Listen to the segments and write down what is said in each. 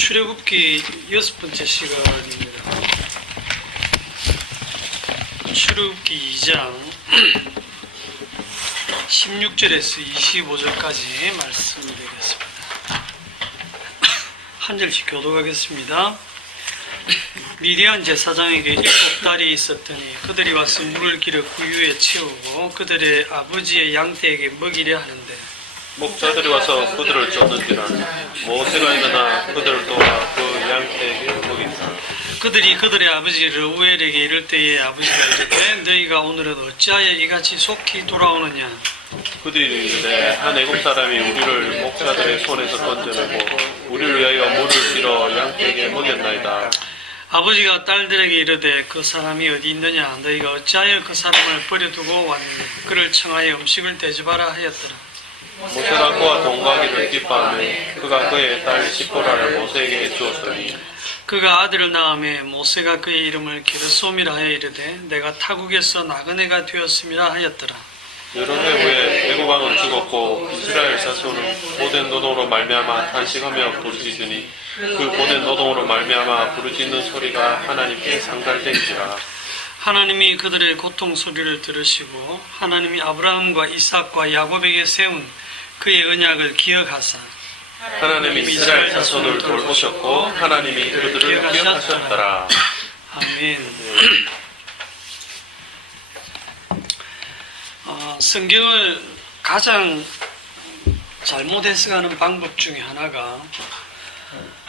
출애굽기 6번째 시간입니다. 출애굽기 2장 16절에서 25절까지 말씀드리겠습니다. 한 절씩 교독하겠습니다. 미디안 제사장에게 7달이 있었더니 그들이 와서 물을 길어 구유에 채우고 그들의 아버지의 양떼에게 먹이려 하는데 목자들이 와서 그들을 쫓는지라 모세가 일어나 그들을 도와 그 양떼에게 먹인다. 그들이 그들의 아버지 르우엘에게 이를 때에 아버지가 이르되 너희가 오늘은 어찌하여 이같이 속히 돌아오느냐. 그들이 이르되 한 애국 사람이 우리를 목자들의 손에서 건져내고 우리를 위하여 물을 길어 양떼에게 먹였나이다. 아버지가 딸들에게 이르되 그 사람이 어디 있느냐. 너희가 어찌하여 그 사람을 버려두고 왔느냐. 그를 청하여 음식을 대접하라 하였더라. 모세가 그와 동거하기를 기뻐하며 그가 그의 딸 시포라를 모세에게 주었더니 그가 아들을 낳음에 모세가 그의 이름을 게르솜이라 하여 이르되 내가 타국에서 나그네가 되었음이라 하였더라. 여러 해 후에 애국 왕은 죽었고 이스라엘 자손은 고된 노동으로 말미암아 탄식하며 부르짖으니 그 고된 노동으로 말미암아 부르짖는 소리가 하나님께 상달된지라. 하나님이 그들의 고통 소리를 들으시고 하나님이 아브라함과 이삭과 야곱에게 세운 그의 언약을 기억하사 하나님이 이스라엘 자손을 돌보셨고 하나님이 그들을 기억하셨더라. 아멘. 성경을 가장 잘못 해석하는 방법 중에 하나가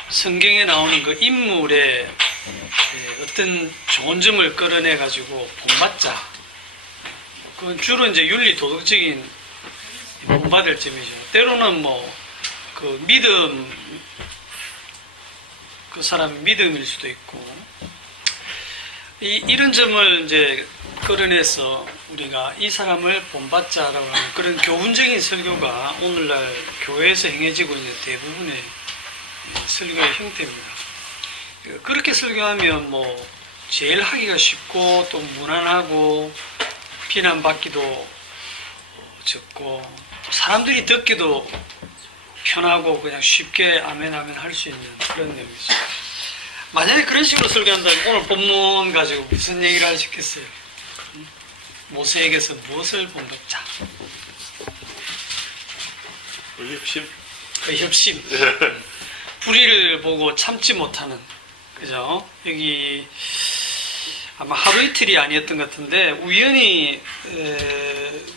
성경에 나오는 그 인물의 어떤 좋은 점을 끌어내 가지고 본받자. 그건 주로 이제 윤리 도덕적인 본받을 점이죠. 때로는 그 믿음, 그 사람 믿음일 수도 있고 이런 점을 이제 끌어내서 우리가 이 사람을 본받자라고 하는 그런 교훈적인 설교가 오늘날 교회에서 행해지고 있는 대부분의 설교의 형태입니다. 그렇게 설교하면 제일 하기가 쉽고 또 무난하고 비난받기도 적고 사람들이 듣기도 편하고 그냥 쉽게 아멘 아멘 할 수 있는 그런 내용이죠. 만약에 그런 식으로 설교한다면 오늘 본문 가지고 무슨 얘기를 하시겠어요? 모세에게서 무엇을 본받자? 협심. 그 협심. 불의를 보고 참지 못하는, 그죠? 여기 아마 하루 이틀이 아니었던 것 같은데 우연히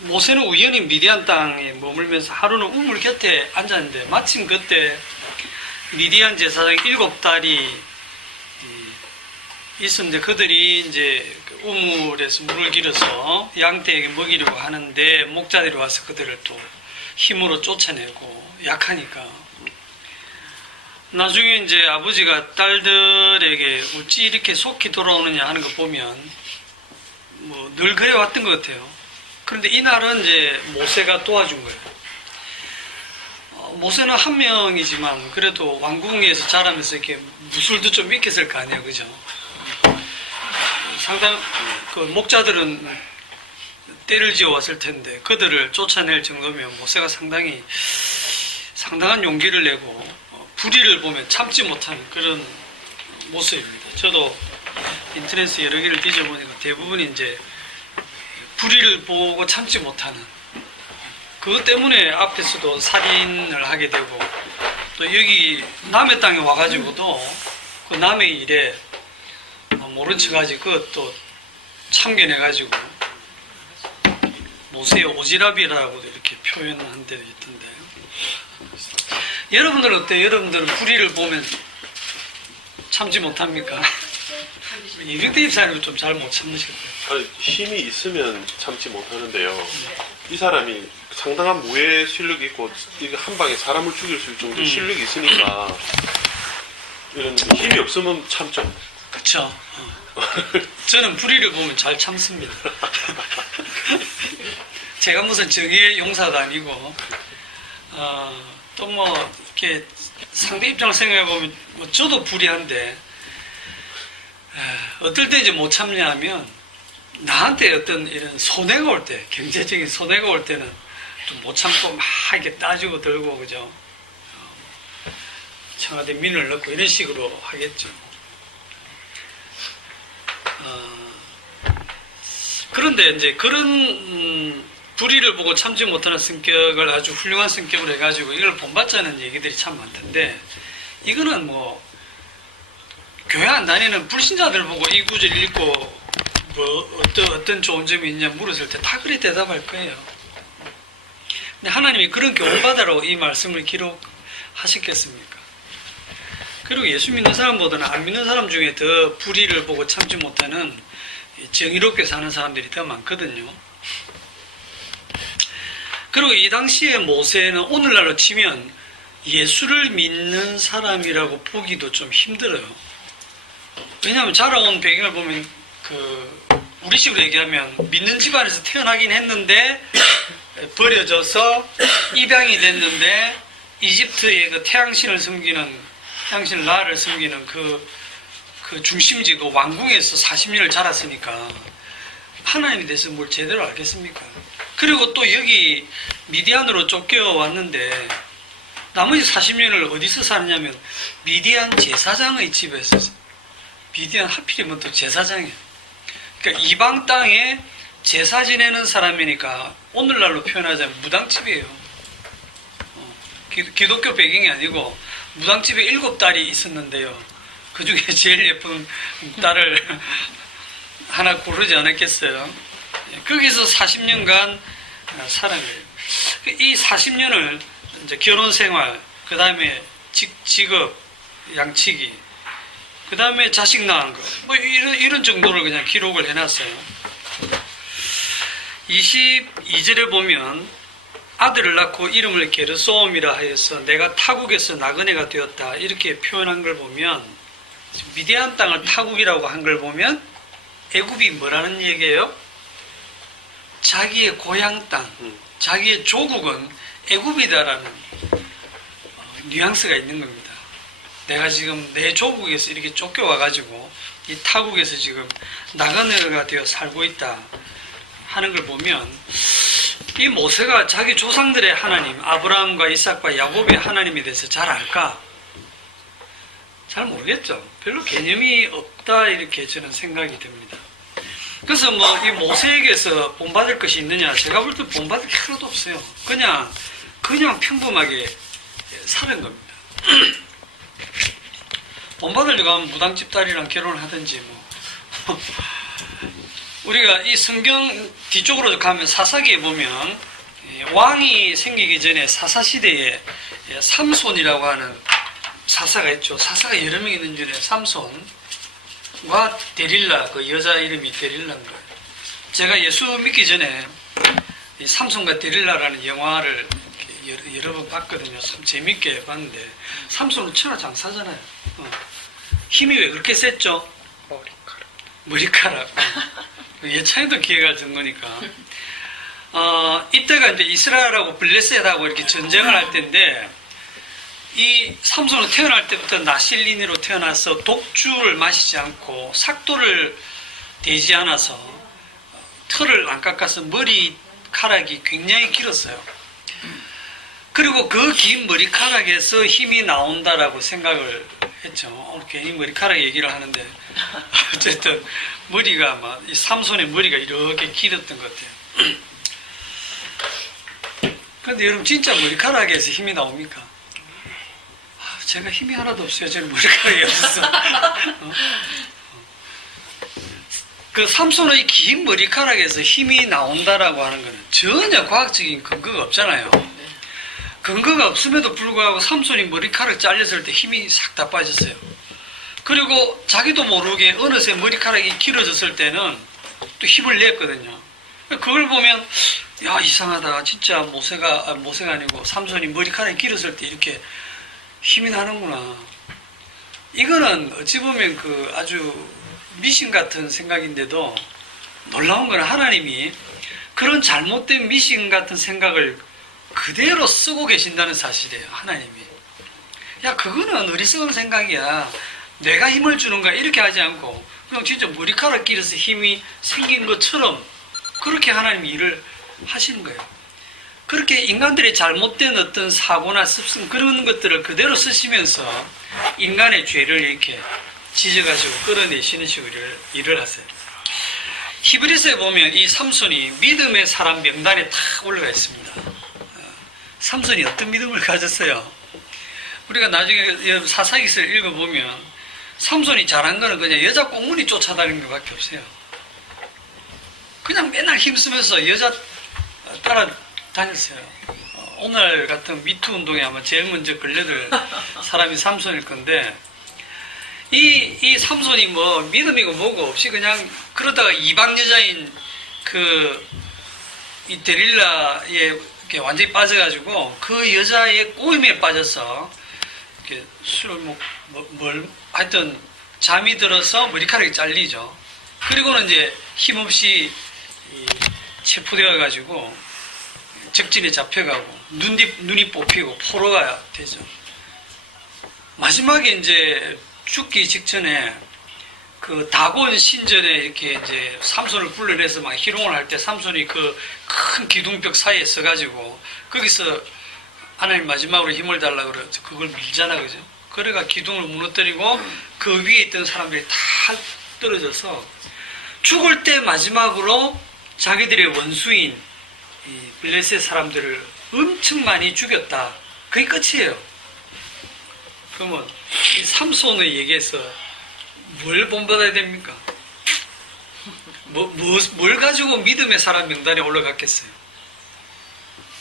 모세는 우연히 미디안 땅에 머물면서 하루는 우물 곁에 앉았는데 마침 그때 미디안 제사장 7달이 있었는데 그들이 이제 우물에서 물을 길어서 양떼에게 먹이려고 하는데 목자들이 와서 그들을 또 힘으로 쫓아내고 약하니까 나중에 이제 아버지가 딸들에게 어찌 이렇게 속히 돌아오느냐 하는 거 보면 늘 그래 왔던 것 같아요. 그런데 이날은 이제 모세가 도와준 거예요. 모세는 한 명이지만 그래도 왕궁에서 자라면서 이렇게 무술도 좀 익혔을 거 아니에요, 그죠? 상당 그 목자들은 때를 지어 왔을 텐데 그들을 쫓아낼 정도면 모세가 상당한 용기를 내고 불의를 보면 참지 못하는 그런 모습입니다. 저도 인터넷에 여러 개를 뒤져보니까 대부분이 이제 불의를 보고 참지 못하는 그것 때문에 앞에서도 살인을 하게 되고 또 여기 남의 땅에 와가지고도 그 남의 일에 모른 척하지 그것도 참견해가지고 모세의 오지랖이라고도 이렇게 표현한 데도 있던데 여러분들 어때요? 여러분들은 불의를 보면 참지 못합니까? 이vic대 입사님은 좀 잘 못 참으시겠어요? 힘이 있으면 참지 못하는데요. 이 사람이 상당한 무예 실력이 있고 한 방에 사람을 죽일 수 있을 정도의 실력이 있으니까 이런 힘이 없으면 참죠. 그렇죠. 저는 불의를 보면 잘 참습니다. 제가 무슨 정의의 용사도 아니고 또 이렇게 상대 입장을 생각해 보면 저도 불의한데 어떨 때 이제 못 참냐면 나한테 어떤 이런 손해가 올 때, 경제적인 손해가 올 때는 좀 못 참고 막 이렇게 따지고 들고 그죠? 청와대 민을 넣고 이런 식으로 하겠죠. 그런데 이제 그런 불의를 보고 참지 못하는 성격을 아주 훌륭한 성격으로 해가지고 이걸 본받자는 얘기들이 참 많던데, 이거는 뭐 교회 안 다니는 불신자들 보고 이 구절 읽고 뭐 어떤 좋은 점이 있냐 물었을 때 다 그리 대답할 거예요. 근데 하나님이 그런 교훈받으라고 이 말씀을 기록하셨겠습니까? 그리고 예수 믿는 사람보다는 안 믿는 사람 중에 더 불의를 보고 참지 못하는 정의롭게 사는 사람들이 더 많거든요. 그리고 이 당시에 모세는 오늘날로 치면 예수를 믿는 사람이라고 보기도 좀 힘들어요. 왜냐하면 자라온 배경을 보면 우리 식으로 얘기하면 믿는 집안에서 태어나긴 했는데 버려져서 입양이 됐는데 이집트의 그 태양신을 섬기는, 태양신 라를 섬기는 그 중심지 그 왕궁에서 40년을 자랐으니까 하나님에 대해서 뭘 제대로 알겠습니까? 그리고 또 여기 미디안으로 쫓겨왔는데 나머지 40년을 어디서 사느냐면 미디안 제사장의 집에서. 미디안 하필이면 또 제사장이에요. 그러니까 이방 땅에 제사 지내는 사람이니까 오늘날로 표현하자면 무당집이에요. 기독교 배경이 아니고 무당집에 7딸이 있었는데요. 그 중에 제일 예쁜 딸을 하나 고르지 않았겠어요. 거기서 40년간 살아가요. 이 40년을 이제 결혼 생활, 그 다음에 직업, 양치기, 그 다음에 자식 낳은 거, 뭐 이런 정도를 그냥 기록을 해놨어요. 22절에 보면 아들을 낳고 이름을 게르솜이라 하여서 내가 타국에서 나그네가 되었다 이렇게 표현한 걸 보면, 미디안 땅을 타국이라고 한 걸 보면 애굽이 뭐라는 얘기예요? 자기의 고향 땅, 자기의 조국은 애굽이다라는 뉘앙스가 있는 겁니다. 내가 지금 내 조국에서 이렇게 쫓겨와가지고 이 타국에서 지금 나그네가 되어 살고 있다 하는 걸 보면, 이 모세가 자기 조상들의 하나님, 아브라함과 이삭과 야곱의 하나님에 대해서 잘 알까? 잘 모르겠죠. 별로 개념이 없다 이렇게 저는 생각이 듭니다. 그래서 뭐 이 모세에게서 본받을 것이 있느냐, 제가 볼 때 본받을 게 하나도 없어요. 그냥 평범하게 사는 겁니다. 본받으려고 하면 무당집 딸이랑 결혼을 하든지 뭐. 우리가 이 성경 뒤쪽으로 가면 사사기에 보면 왕이 생기기 전에 사사시대에 삼손이라고 하는 사사가 있죠. 사사가 여러 명 있는 중에 삼손과 데릴라, 그 여자 이름이 데릴라인 거예요. 제가 예수 믿기 전에 이 삼손과 데릴라라는 영화를 여러 번 봤거든요. 참 재밌게 봤는데, 삼손은 천하 장사잖아요. 힘이 왜 그렇게 셌죠? 머리카락. 예찬이도 기회가 준 거니까. 이때가 이제 이스라엘하고 블레셋하고 이렇게 전쟁을 할 때인데, 이 삼손은 태어날 때부터 나실린으로 태어나서 독주를 마시지 않고 삭도를 대지 않아서 털을 안 깎아서 머리카락이 굉장히 길었어요. 그리고 그 긴 머리카락에서 힘이 나온다라고 생각을 했죠. 괜히 머리카락 얘기를 하는데 어쨌든 머리가 막 이 삼손의 머리가 이렇게 길었던 것 같아요. 그런데 여러분 진짜 머리카락에서 힘이 나옵니까? 제가 힘이 하나도 없어요. 제 머리카락이 없어서. 그 삼손의 긴 머리카락에서 힘이 나온다라고 하는 것은 전혀 과학적인 근거가 없잖아요. 근거가 없음에도 불구하고 삼손이 머리카락 잘렸을 때 힘이 싹 다 빠졌어요. 그리고 자기도 모르게 어느새 머리카락이 길어졌을 때는 또 힘을 냈거든요. 그걸 보면 야 이상하다. 진짜 모세가 아니고 삼손이 머리카락이 길었을 때 이렇게 힘이 나는구나. 이거는 어찌 보면 그 아주 미신 같은 생각인데도 놀라운 건 하나님이 그런 잘못된 미신 같은 생각을 그대로 쓰고 계신다는 사실이에요. 하나님이. 야 그거는 어리석은 생각이야. 내가 힘을 주는가 이렇게 하지 않고 그냥 진짜 머리카락 길어서 힘이 생긴 것처럼 그렇게 하나님이 일을 하시는 거예요. 그렇게 인간들의 잘못된 어떤 사고나 습성 그런 것들을 그대로 쓰시면서 인간의 죄를 이렇게 지져가지고 끌어내시는 식으로 일을 하세요. 히브리서에 보면 이 삼손이 믿음의 사람 명단에 탁 올라가 있습니다. 삼손이 어떤 믿음을 가졌어요? 우리가 나중에 사사기서를 읽어보면 삼손이 잘한 거는 그냥 여자 꽁무니 쫓아다니는 것밖에 없어요. 그냥 맨날 힘쓰면서 여자 따라다녔어요. 오늘 같은 미투 운동에 아마 제일 먼저 걸려들 사람이 삼손일 건데, 이 삼손이 뭐 믿음이고 뭐고 없이 그냥 그러다가 이방 여자인 이 데릴라에 이렇게 완전히 빠져가지고 그 여자의 꼬임에 빠져서 이렇게 술을 하여튼 잠이 들어서 머리카락이 잘리죠. 그리고는 이제 힘없이 체포되어가지고 적진에 잡혀가고 눈이 뽑히고 포로가 되죠. 마지막에 이제 죽기 직전에 그 다곤 신전에 이렇게 이제 삼손을 불러내서 막 희롱을 할 때 삼손이 그 큰 기둥벽 사이에 서가지고 거기서 하나님 마지막으로 힘을 달라고 그래서 그걸 밀잖아, 그죠? 그래가 기둥을 무너뜨리고 그 위에 있던 사람들이 다 떨어져서 죽을 때 마지막으로 자기들의 원수인 이 블레셋 사람들을 엄청 많이 죽였다. 그게 끝이에요. 그러면 이 삼손의 얘기에서 뭘 본받아야 됩니까? 뭘 가지고 믿음의 사람 명단에 올라갔겠어요?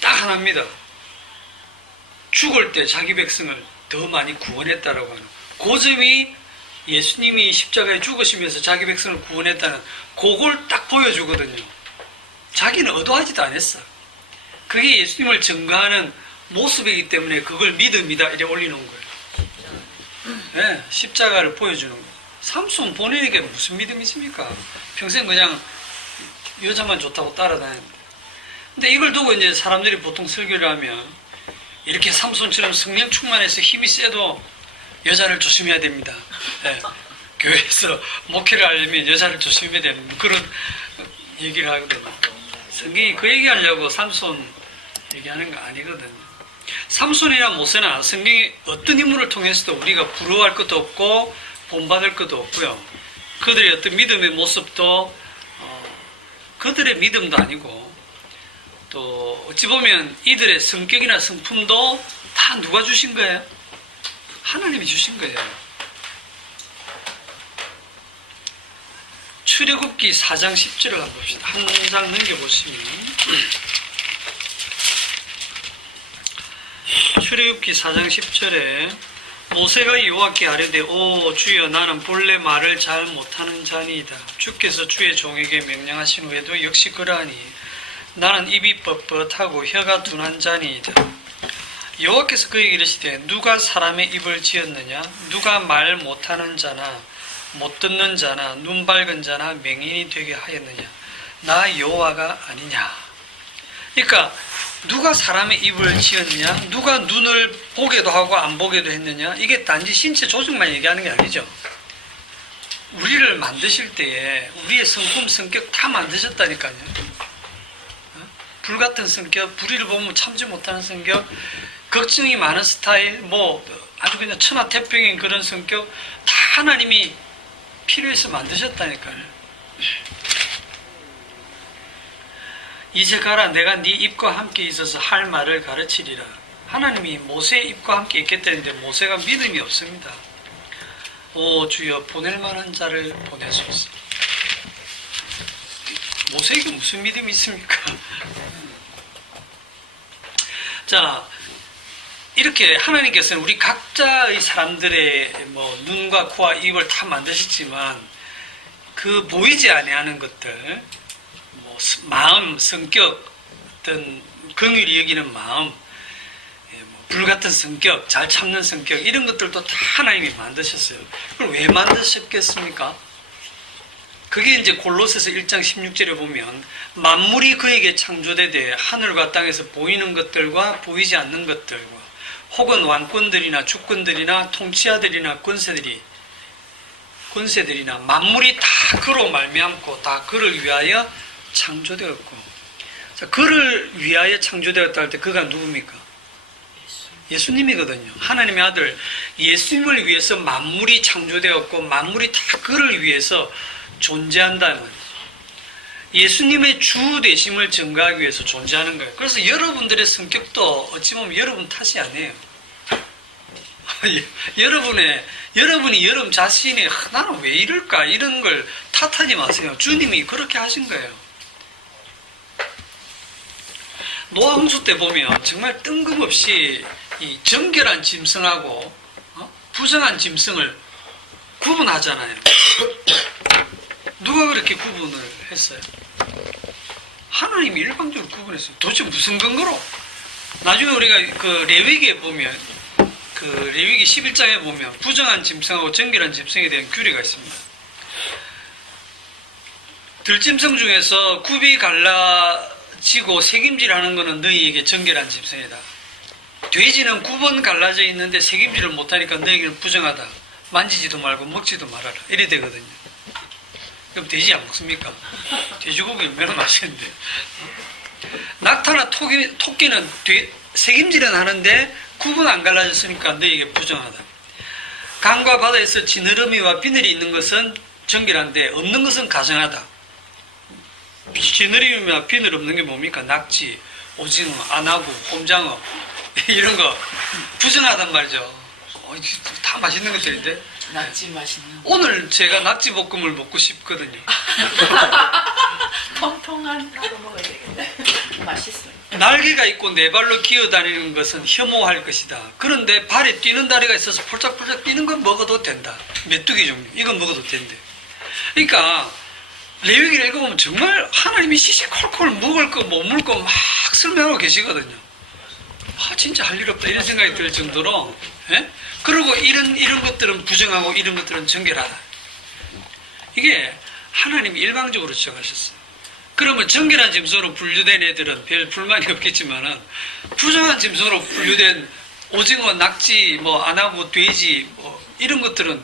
딱 하나입니다. 죽을 때 자기 백성을 더 많이 구원했다라고 하는 그 점이 예수님이 십자가에 죽으시면서 자기 백성을 구원했다는 그걸 딱 보여주거든요. 자기는 의도하지도 않았어. 그게 예수님을 증거하는 모습이기 때문에 그걸 믿음이다 이렇게 올리는 거예요. 네, 십자가를 보여주는 거예요. 삼손 본인에게 무슨 믿음이 있습니까? 평생 그냥 여자만 좋다고 따라다니는 거예요. 근데 이걸 두고 이제 사람들이 보통 설교를 하면 이렇게 삼손처럼 성령 충만해서 힘이 세도 여자를 조심해야 됩니다. 네, 교회에서 목회를 하려면 여자를 조심해야 됩니다. 그런 얘기를 하거든요. 성경이 그 얘기하려고 삼손 얘기하는 거 아니거든요. 삼손이나 모세나 성경이 어떤 인물을 통해서도 우리가 부러워할 것도 없고 본받을 것도 없고요. 그들의 어떤 믿음의 모습도 그들의 믿음도 아니고 또 어찌 보면 이들의 성격이나 성품도 다 누가 주신 거예요? 하나님이 주신 거예요. 출애굽기 4장 10절을 한번 봅시다. 한 장 넘겨보시면 출애굽기 4장 10절에 모세가 여호와께 아뢰되 오 주여 나는 본래 말을 잘 못하는 자니이다. 주께서 주의 종에게 명령하신 후에도 역시 그러하니 나는 입이 뻣뻣하고 혀가 둔한 자니이다. 여호와께서 그에게 이르시되 누가 사람의 입을 지었느냐? 누가 말 못하는 자나 못 듣는 자나 눈 밝은 자나 맹인이 되게 하였느냐? 나 여호와가 아니냐? 그러니까 누가 사람의 입을 지었느냐? 누가 눈을 보게도 하고 안 보게도 했느냐? 이게 단지 신체 조직만 얘기하는 게 아니죠. 우리를 만드실 때에 우리의 성품, 성격 다 만드셨다니까요. 불같은 성격, 불의를 보면 참지 못하는 성격, 걱정이 많은 스타일, 아주 그냥 천하태평인 그런 성격 다 하나님이 필요해서 만드셨다니까요. 이제 가라 내가 네 입과 함께 있어서 할 말을 가르치리라. 하나님이 모세의 입과 함께 있겠다는데 모세가 믿음이 없습니다. 오 주여 보낼 만한 자를 보내소서. 모세에게 무슨 믿음이 있습니까? 자, 이렇게 하나님께서는 우리 각자의 사람들의 눈과 코와 입을 다 만드셨지만 그 보이지 아니하는 것들, 마음, 성격, 어떤 긍휼히 여기는 마음, 불같은 성격, 잘 참는 성격 이런 것들도 다 하나님이 만드셨어요. 그걸 왜 만드셨겠습니까? 그게 이제 골로새서 1장 16절에 보면 만물이 그에게 창조되되 하늘과 땅에서 보이는 것들과 보이지 않는 것들과 혹은 왕권들이나 주권들이나 통치자들이나 권세들이나 만물이 다 그로 말미암고 다 그를 위하여 창조되었고. 자, 그를 위하여 창조되었다 할 때 그가 누굽니까? 예수님이거든요. 하나님의 아들 예수님을 위해서 만물이 창조되었고 만물이 다 그를 위해서 존재한다 말이죠. 예수님의 주 되심을 증거하기 위해서 존재하는 거예요. 그래서 여러분들의 성격도 어찌 보면 여러분 탓이 아니에요. 여러분이 여러분 자신이 나는 왜 이럴까 이런 걸 탓하지 마세요. 주님이 그렇게 하신 거예요. 노아 홍수 때 보면 정말 뜬금없이 이 정결한 짐승하고 부정한 짐승을 구분하잖아요. 누가 그렇게 구분을 했어요? 하나님이 일방적으로 구분했어요. 도대체 무슨 근거로? 나중에 우리가 그 레위기에 보면 그 레위기 11장에 보면 부정한 짐승하고 정결한 짐승에 대한 규례가 있습니다. 들짐승 중에서 굽이 갈라지고 색임질하는 것은 너희에게 정결한 짐승이다. 돼지는 9번 갈라져 있는데 색임질을 못하니까 너희에게는 부정하다. 만지지도 말고 먹지도 말아라. 이래 되거든요. 그럼 돼지 안 먹습니까? 돼지고기 얼마나 맛있는데. 낙타나 토끼는 색임질은 하는데 9번 안 갈라졌으니까 너희에게 부정하다. 강과 바다에서 지느러미와 비늘이 있는 것은 정결한데 없는 것은 가증하다. 지느러미와 비늘 없는 게 뭡니까? 낙지, 오징어, 안하고, 꼼장어 이런 거 부정하단 말이죠. 다 맛있는 것들인데. 낙지 맛있는. 오늘 제가 낙지볶음을 먹고 싶거든요. 통통한 나도 먹어야 되겠네. 맛있어요. 날개가 있고 네 발로 기어다니는 것은 혐오할 것이다. 그런데 발에 뛰는 다리가 있어서 폴짝폴짝 뛰는 건 먹어도 된다. 메뚜기 종류 이건 먹어도 된대. 그러니까 레위기를 읽어보면 정말 하나님이 시시콜콜 먹을 거 못 먹을 거 막 설명하고 계시거든요. 진짜 할 일 없다 이런 생각이 들 정도로. 예? 그리고 이런 것들은 부정하고 이런 것들은 정결하다. 이게 하나님이 일방적으로 지적하셨어요. 그러면 정결한 짐승으로 분류된 애들은 별 불만이 없겠지만은 부정한 짐승으로 분류된 오징어, 낙지, 안하고 돼지 이런 것들은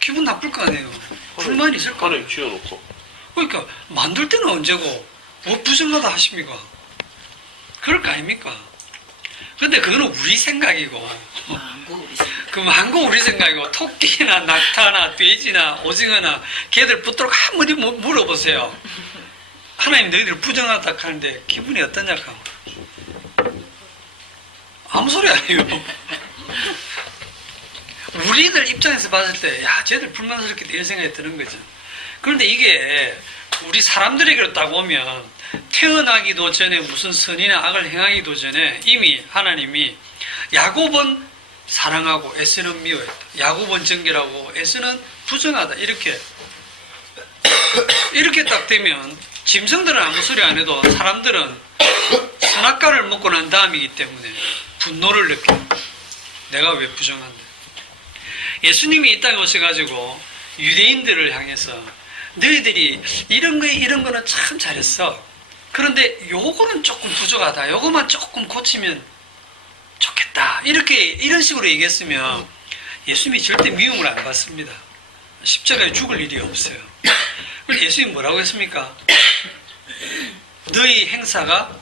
기분 나쁠 거 아니에요. 불만이 있을 거 아니에요. 하나님 지어놓고. 그러니까 만들 때는 언제고 뭐 부정하다 하십니까? 그럴 거 아닙니까? 근데 그거는 우리 생각이고 그 한국 우리 생각이고 토끼나 낙타나 돼지나 오징어나 걔들 붙도록 한마디 물어보세요. 하나님 너희들 부정하다 하는데 기분이 어떠냐 하면 아무 소리 아니에요. 우리들 입장에서 봤을 때 쟤들 불만스럽게 이런 생각이 드는 거죠. 그런데 이게 우리 사람들에게로 딱 오면 태어나기도 전에 무슨 선이나 악을 행하기도 전에 이미 하나님이 야곱은 사랑하고 에서는 미워했다. 야곱은 정결하고 에서는 부정하다. 이렇게 딱 되면 짐승들은 아무 소리 안 해도 사람들은 선악과를 먹고 난 다음이기 때문에 분노를 느껴요. 내가 왜 부정한데? 예수님이 이 땅에 오셔가지고 유대인들을 향해서 너희들이 이런 거는 참 잘했어. 그런데 요거는 조금 부족하다. 요거만 조금 고치면 좋겠다. 이런 식으로 얘기했으면 예수님이 절대 미움을 안 받습니다. 십자가에 죽을 일이 없어요. 그런데 예수님이 뭐라고 했습니까? 너희 행사가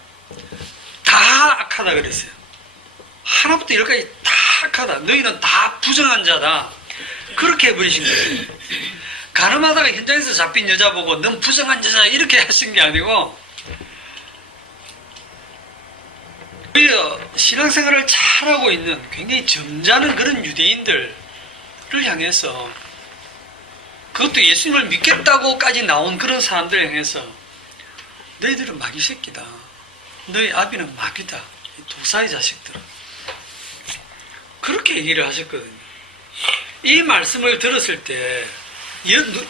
다 악하다 그랬어요. 하나부터 열까지 다 악하다. 너희는 다 부정한 자다. 그렇게 해버리신 거예요. 가늠하다가 현장에서 잡힌 여자 보고 넌 부정한 여자 이렇게 하신 게 아니고 오히려 신앙생활을 잘하고 있는 굉장히 점잖은 그런 유대인들을 향해서 그것도 예수님을 믿겠다고까지 나온 그런 사람들을 향해서 너희들은 마귀 새끼다. 너희 아비는 마귀다. 도사의 자식들은. 그렇게 얘기를 하셨거든요. 이 말씀을 들었을 때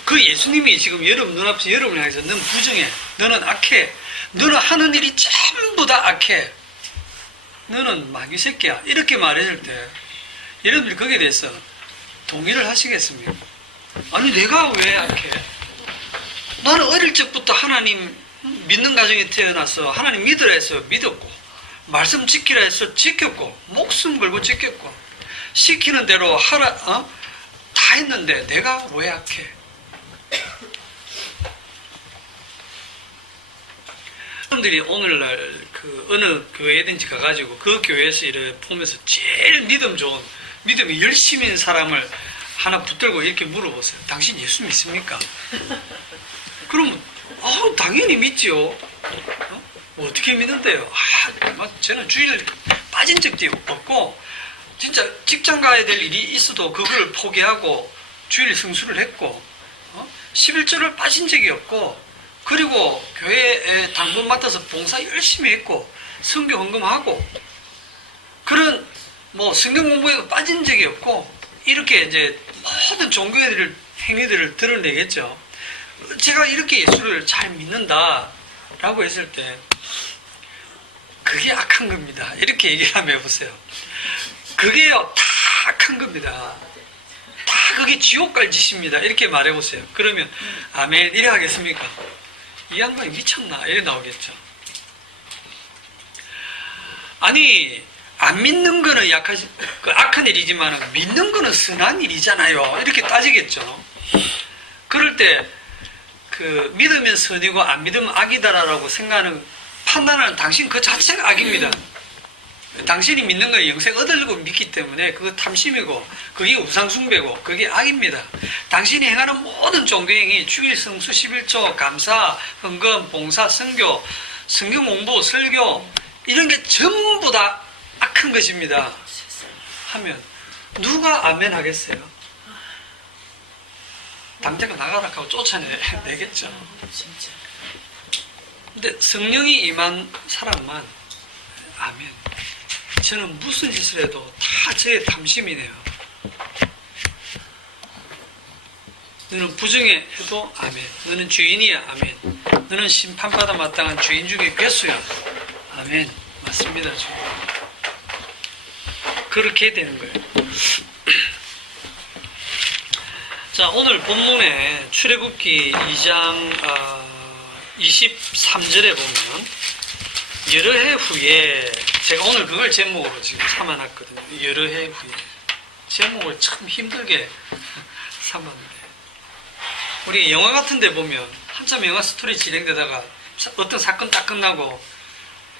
그 예수님이 지금 여러분 눈앞에서 여러분을 향해서 넌 부정해. 너는 악해. 너는 하는 일이 전부 다 악해. 너는 마귀 새끼야. 이렇게 말해줄 때 여러분들이 거기에 대해서 동의를 하시겠습니까? 아니 내가 왜 악해? 나는 어릴 적부터 하나님 믿는 가정에 태어나서 하나님 믿으라 해서 믿었고 말씀 지키라 해서 지켰고 목숨 걸고 지켰고 시키는 대로 하라 다 했는데 내가 왜 악해? 사람들이 오늘날 그 어느 교회든지 가가지고 그 교회에서 이렇게 보면서 제일 믿음 좋은, 믿음이 열심히 있는 사람을 하나 붙들고 이렇게 물어보세요. 당신 예수 믿습니까? 그러면 당연히 믿지요. 뭐 어떻게 믿는데요? 저는 주일 빠진 적도 없고 진짜 직장 가야 될 일이 있어도 그걸 포기하고 주일 성수를 했고 11조를 빠진 적이 없고 그리고 교회에 당분 맡아서 봉사 열심히 했고 성경 헌금하고 그런 뭐 성경 공부에도 빠진 적이 없고 이렇게 이제 모든 종교의 행위들을 드러내겠죠. 제가 이렇게 예수를 잘 믿는다라고 했을 때 그게 악한 겁니다. 이렇게 얘기를 한번 해보세요. 그게요 다 악한 겁니다. 다 그게 지옥 갈 짓입니다. 이렇게 말해보세요. 그러면 아멘 이래 하겠습니까? 이 양반이 미쳤나? 이래 나오겠죠. 아니 안 믿는 거는 악한 일이지만 믿는 거는 선한 일이잖아요. 이렇게 따지겠죠. 그럴 때 그 믿으면 선이고 안 믿으면 악이다라고 생각하는 판단하는 당신 그 자체가 악입니다. 당신이 믿는 걸 영생 얻으려고 믿기 때문에 그거 탐심이고 그게 우상숭배고 그게 악입니다. 당신이 행하는 모든 종교행위 주일 성수 11조 감사 헌금 봉사 선교 성경 공부 설교 이런 게 전부 다 악한 것입니다 하면 누가 아멘 하겠어요? 당장 나가라 하고 쫓아내겠죠. 진짜. 근데 성령이 임한 사람만 아멘. 저는 무슨 짓을 해도 다 제 탐심이네요. 너는 부정해 해도 아멘. 너는 주인이야 아멘. 너는 심판받아 마땅한 주인 중에 괴수야 아멘. 맞습니다 주인. 그렇게 되는 거예요. 자, 오늘 본문에 출애굽기 2장 23절에 보면 여러 해 후에 제가 오늘 그걸 제목으로 지금 삼아놨거든요. 여러 해 후에 제목을 참 힘들게 삼았는데 우리 영화 같은 데 보면 한참 영화 스토리 진행되다가 어떤 사건 딱 끝나고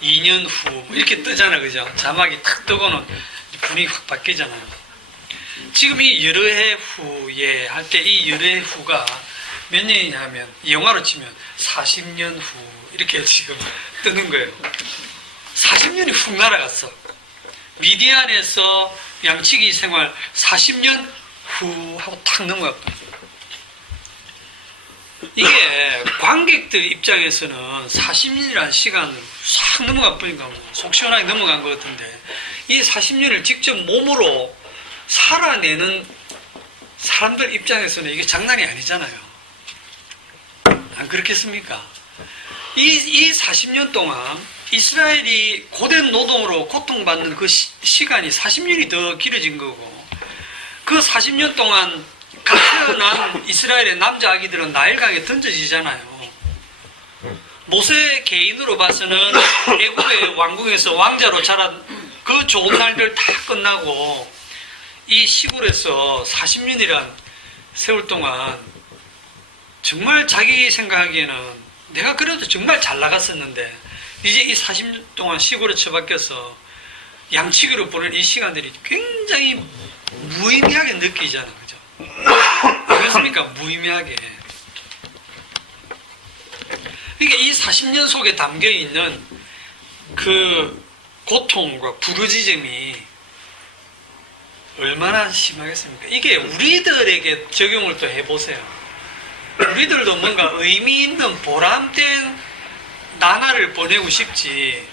2년 후 이렇게 뜨잖아요. 그죠? 자막이 탁 뜨고는 분위기 확 바뀌잖아요. 지금 이 여러 해 후에 할 때 이 여러 해 후가 몇 년이냐 하면 영화로 치면 40년 후 이렇게 지금 뜨는 거예요. 40년이 훅 날아갔어. 미디안에서 양치기 생활 40년 후 하고 탁 넘어갔다. 이게 관객들 입장에서는 40년이라는 시간을 싹 넘어가 보니까 속 시원하게 넘어간 것 같은데 이 40년을 직접 몸으로 살아내는 사람들 입장에서는 이게 장난이 아니잖아요. 안 그렇겠습니까? 이 40년 동안 이스라엘이 고된 노동으로 고통받는 그 시간이 40년이 더 길어진 거고 그 40년 동안 태어난 이스라엘의 남자 아기들은 나일강에 던져지잖아요. 모세 개인으로 봐서는 애굽의 왕궁에서 왕자로 자란 그 좋은 날들 다 끝나고 이 시골에서 40년이란 세월 동안 정말 자기 생각하기에는 내가 그래도 정말 잘 나갔었는데 이제 이 40년 동안 시골에 처박혀서 양치기로 보낸 이 시간들이 굉장히 무의미하게 느끼잖아요. 그죠? 그렇습니까? 무의미하게. 그러니까 이 40년 속에 담겨 있는 그 고통과 부르짖음이 얼마나 심하겠습니까? 이게 우리들에게 적용을 또 해보세요. 우리들도 뭔가 의미 있는 보람된 나날을 보내고 싶지.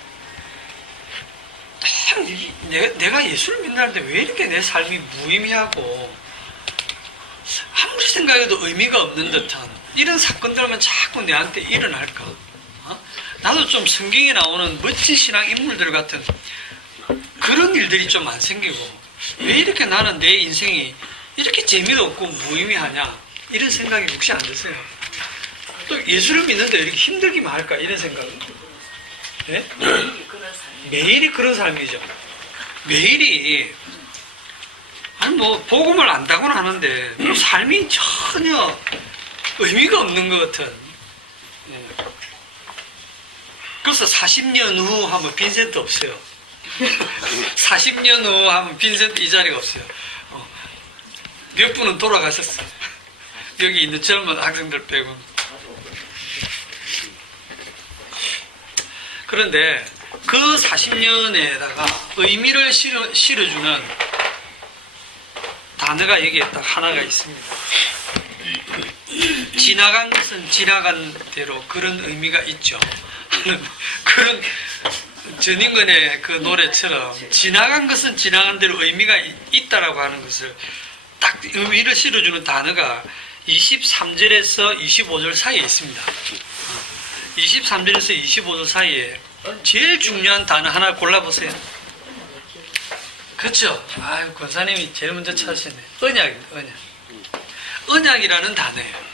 내가 예수를 믿는다는데 왜 이렇게 내 삶이 무의미하고 아무리 생각해도 의미가 없는 듯한 이런 사건들만 자꾸 내한테 일어날까? 나도 좀 성경에 나오는 멋진 신앙 인물들 같은 그런 일들이 좀 안 생기고 왜 이렇게 나는 내 인생이 이렇게 재미도 없고 무의미하냐 이런 생각이 혹시 안 드세요? 또 예수를 믿는데 이렇게 힘들기만 할까 이런 생각은? 네? 매일이 그런 삶이죠. 매일이 아니 뭐 복음을 안다고는 하는데 뭐 삶이 전혀 의미가 없는 것 같은 그 벌써 40년 후 하면 빈센트 없어요. 40년 후 하면 빈센트 이 자리가 없어요. 몇 분은 돌아가셨어요. 여기 있는 젊은 학생들 빼고. 그런데 그 40년에다가 의미를 실어주는 단어가 여기에 딱 하나가 있습니다. 지나간 것은 지나간 대로 그런 의미가 있죠. 그런 전인권의 그 노래처럼 지나간 것은 지나간 대로 의미가 있다라고 하는 것을 딱 의미를 실어주는 단어가 23절에서 25절 사이에 있습니다. 23절에서 25절 사이에 제일 중요한 단어 하나 골라보세요. 그렇죠? 아유, 권사님이 제일 먼저 찾으시네. 언약입니다. 언약. 언약이라는 단어예요.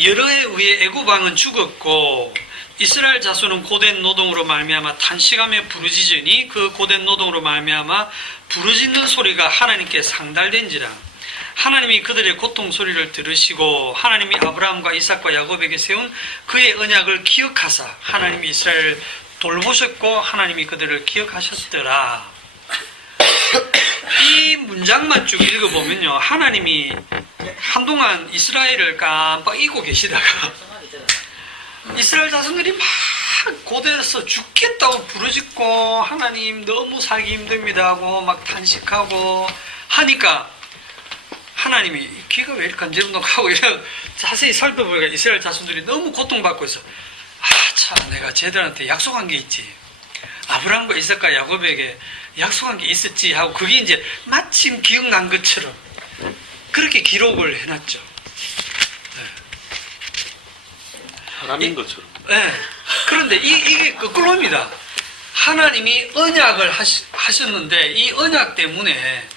여러 해 후에 애굽 왕은 죽었고 이스라엘 자손은 고된 노동으로 말미암아 탄식하며 부르짖으니 그 고된 노동으로 말미암아 부르짖는 소리가 하나님께 상달된지라. 하나님이 그들의 고통 소리를 들으시고 하나님이 아브라함과 이삭과 야곱에게 세운 그의 언약을 기억하사 하나님이 이스라엘을 돌보셨고 하나님이 그들을 기억하셨더라. 이 문장만 쭉 읽어보면요, 하나님이 한동안 이스라엘을 깜빡 잊고 계시다가 이스라엘 자손들이 막 고대에서 죽겠다고 부르짖고 하나님 너무 살기 힘듭니다 하고 막 탄식하고 하니까 하나님이 귀가 왜 이렇게 간지럽노하고 이런 자세히 살펴보니까 이스라엘 자손들이 너무 고통받고 있어. 참 내가 쟤들한테 약속한 게 있지. 아브라함과 이삭과 야곱에게 약속한 게 있었지 하고 그게 이제 마침 기억난 것처럼 그렇게 기록을 해놨죠. 사람인 것처럼. 네. 그런데 이게 거꾸로입니다. 하나님이 언약을 하셨는데 이 언약 때문에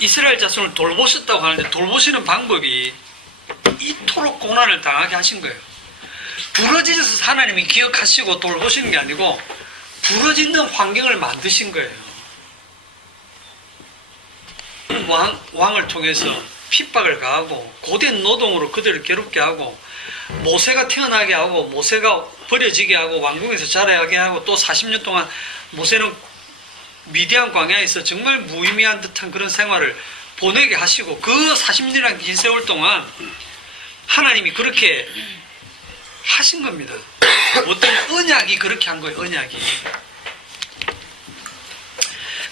이스라엘 자손을 돌보셨다고 하는데 돌보시는 방법이 이토록 고난을 당하게 하신 거예요. 부러지셔서 하나님이 기억하시고 돌보시는 게 아니고 부러지는 환경을 만드신 거예요. 왕을 통해서 핍박을 가하고 고된 노동으로 그들을 괴롭게 하고 모세가 태어나게 하고 모세가 버려지게 하고 왕궁에서 자라게 하고 또 40년 동안 모세는 미디안 광야에서 정말 무의미한 듯한 그런 생활을 보내게 하시고 그 40년이라는 긴 세월 동안 하나님이 그렇게 하신 겁니다. 어떤 언약이 그렇게 한 거예요. 언약이.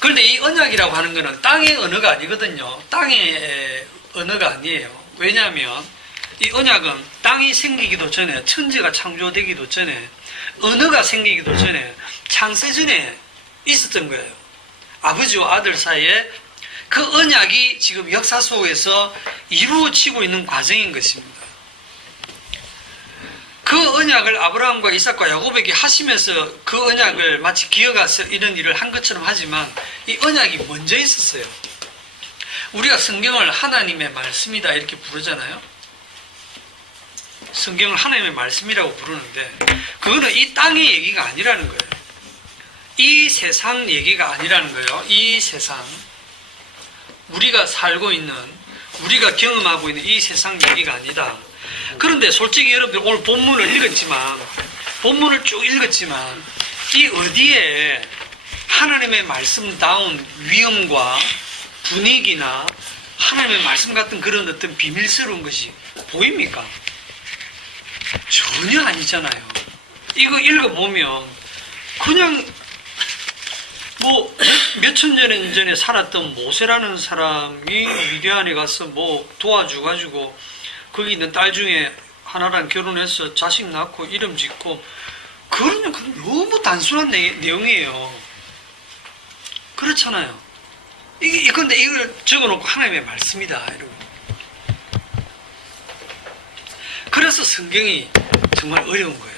그런데 이 언약이라고 하는 것은 땅의 언어가 아니거든요. 땅의 언어가 아니에요. 왜냐하면 이 언약은 땅이 생기기도 전에 천지가 창조되기도 전에 언어가 생기기도 전에 창세전에 있었던 거예요. 아버지와 아들 사이에 그 언약이 지금 역사 속에서 이루어지고 있는 과정인 것입니다. 그 언약을 아브라함과 이삭과 야곱에게 하시면서 그 언약을 마치 기억해서 이런 일을 한 것처럼 하지만 이 언약이 먼저 있었어요. 우리가 성경을 하나님의 말씀이다 이렇게 부르잖아요. 성경을 하나님의 말씀이라고 부르는데 그거는 이 땅의 얘기가 아니라는 거예요. 이 세상 얘기가 아니라는 거예요. 이 세상, 우리가 살고 있는, 우리가 경험하고 있는 이 세상 얘기가 아니다. 그런데 솔직히 여러분들 오늘 본문을 쭉 읽었지만 이 어디에 하나님의 말씀다운 위엄과 분위기나 하나님의 말씀 같은 그런 어떤 비밀스러운 것이 보입니까? 전혀 아니잖아요. 이거 읽어보면 그냥 뭐 몇천 년 전에 살았던 모세라는 사람이 미디안에 가서 뭐 도와줘가지고 거기 있는 딸 중에 하나랑 결혼해서 자식 낳고 이름 짓고 그러면 너무 단순한 내용이에요. 그렇잖아요. 근데 이걸 적어놓고 하나님의 말씀이다 이러고. 그래서 성경이 정말 어려운 거예요.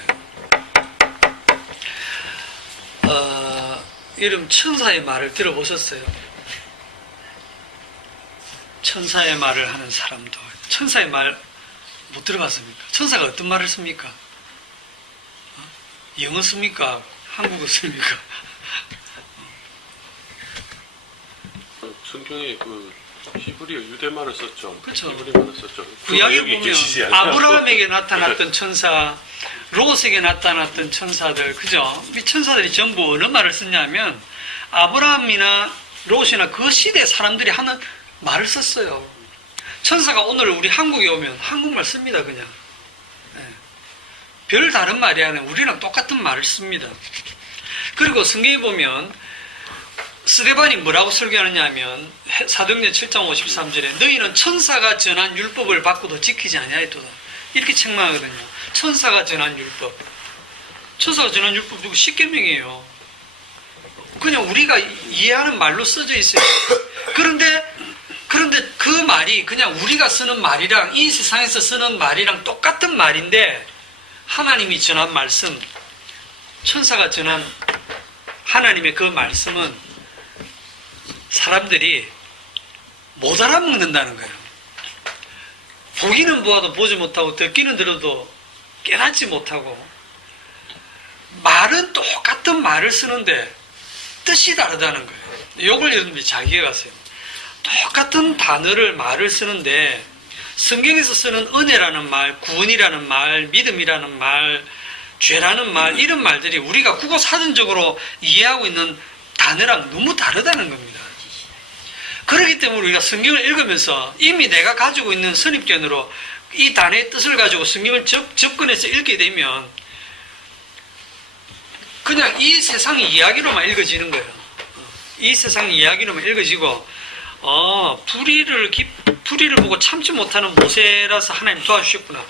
여러분 천사의 말을 들어보셨어요? 천사의 말을 하는 사람도 천사의 말 못 들어봤습니까? 천사가 어떤 말을 씁니까? 영어 씁니까? 한국어 씁니까? 성경에 그 히브리어 유대말을 썼죠. 그렇죠. 히브리말을 썼죠. 구약에 여기 보면 계시지 않죠? 아브라함에게 나타났던 천사, 롯에게 나타났던 천사들, 그죠? 이 천사들이 전부 어느 말을 썼냐면 아브라함이나 롯이나 그 시대 사람들이 하는 말을 썼어요. 천사가 오늘 우리 한국에 오면 한국말 씁니다, 그냥. 네. 별 다른 말이 아니라 우리랑 똑같은 말을 씁니다. 그리고 성경에 보면 스데반이 뭐라고 설교하느냐 하면 사도행전 7장 53절에 너희는 천사가 전한 율법을 받고도 지키지 아니하였도다. 이렇게 책망하거든요. 천사가 전한 율법. 천사가 전한 율법 누구 10계명이에요. 그냥 우리가 이해하는 말로 써져 있어요. 그런데 그 말이 그냥 우리가 쓰는 말이랑 이 세상에서 쓰는 말이랑 똑같은 말인데 하나님이 전한 말씀, 천사가 전한 하나님의 그 말씀은 사람들이 못 알아먹는다는 거예요. 보기는 보아도 보지 못하고 듣기는 들어도 깨닫지 못하고 말은 똑같은 말을 쓰는데 뜻이 다르다는 거예요. 이걸 여러분들이 잘 기억하세요. 똑같은 단어를 말을 쓰는데 성경에서 쓰는 은혜라는 말, 구원이라는 말, 믿음이라는 말, 죄라는 말, 이런 말들이 우리가 국어 사전적으로 이해하고 있는 단어랑 너무 다르다는 겁니다. 그렇기 때문에 우리가 성경을 읽으면서 이미 내가 가지고 있는 선입견으로 이 단어의 뜻을 가지고 성경을 접근해서 읽게 되면 그냥 이 세상 이야기로만 읽어지는 거예요. 이 세상 이야기로만 읽어지고 불의를 보고 참지 못하는 모세라서 하나님 도와주셨구나.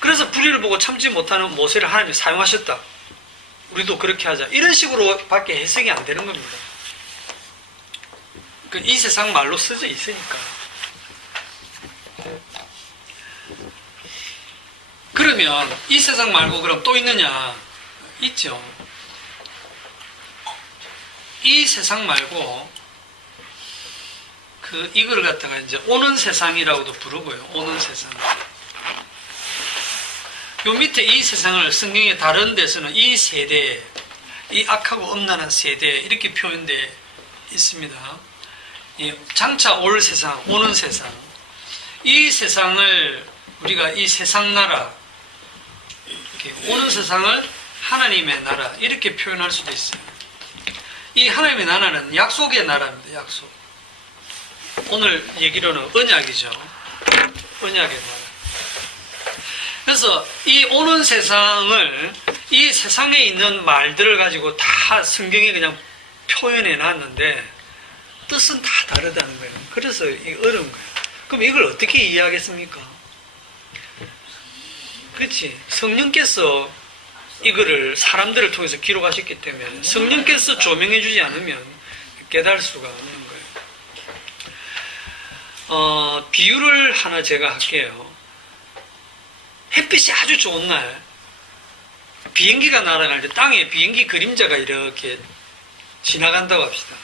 그래서 불의를 보고 참지 못하는 모세를 하나님이 사용하셨다. 우리도 그렇게 하자. 이런 식으로 밖에 해석이 안 되는 겁니다. 이 세상 말로 써져 있으니까. 그러면 이 세상 말고 그럼 또 있느냐? 있죠. 이 세상 말고 이걸 갖다가 이제 오는 세상이라고도 부르고요. 오는 세상. 요 밑에 이 세상을 성경의 다른 데서는 이 세대, 이 악하고 엄란한 세대 이렇게 표현되어 있습니다. 장차 올 세상, 오는 세상. 이 세상을 우리가 이 세상 나라, 이렇게 오는 세상을 하나님의 나라 이렇게 표현할 수도 있어요. 이 하나님의 나라는 약속의 나라입니다. 약속. 오늘 얘기로는 언약이죠. 언약의 나라. 그래서 이 오는 세상을 이 세상에 있는 말들을 가지고 다 성경에 그냥 표현해 놨는데 뜻은 다 다르다는 거예요. 그래서 이게 어려운 거예요. 그럼 이걸 어떻게 이해하겠습니까? 그렇지. 성령께서 이거를 사람들을 통해서 기록하셨기 때문에 성령께서 조명해 주지 않으면 깨달을 수가 없는 거예요. 비유를 하나 제가 할게요. 햇빛이 아주 좋은 날 비행기가 날아갈 때 땅에 비행기 그림자가 이렇게 지나간다고 합시다.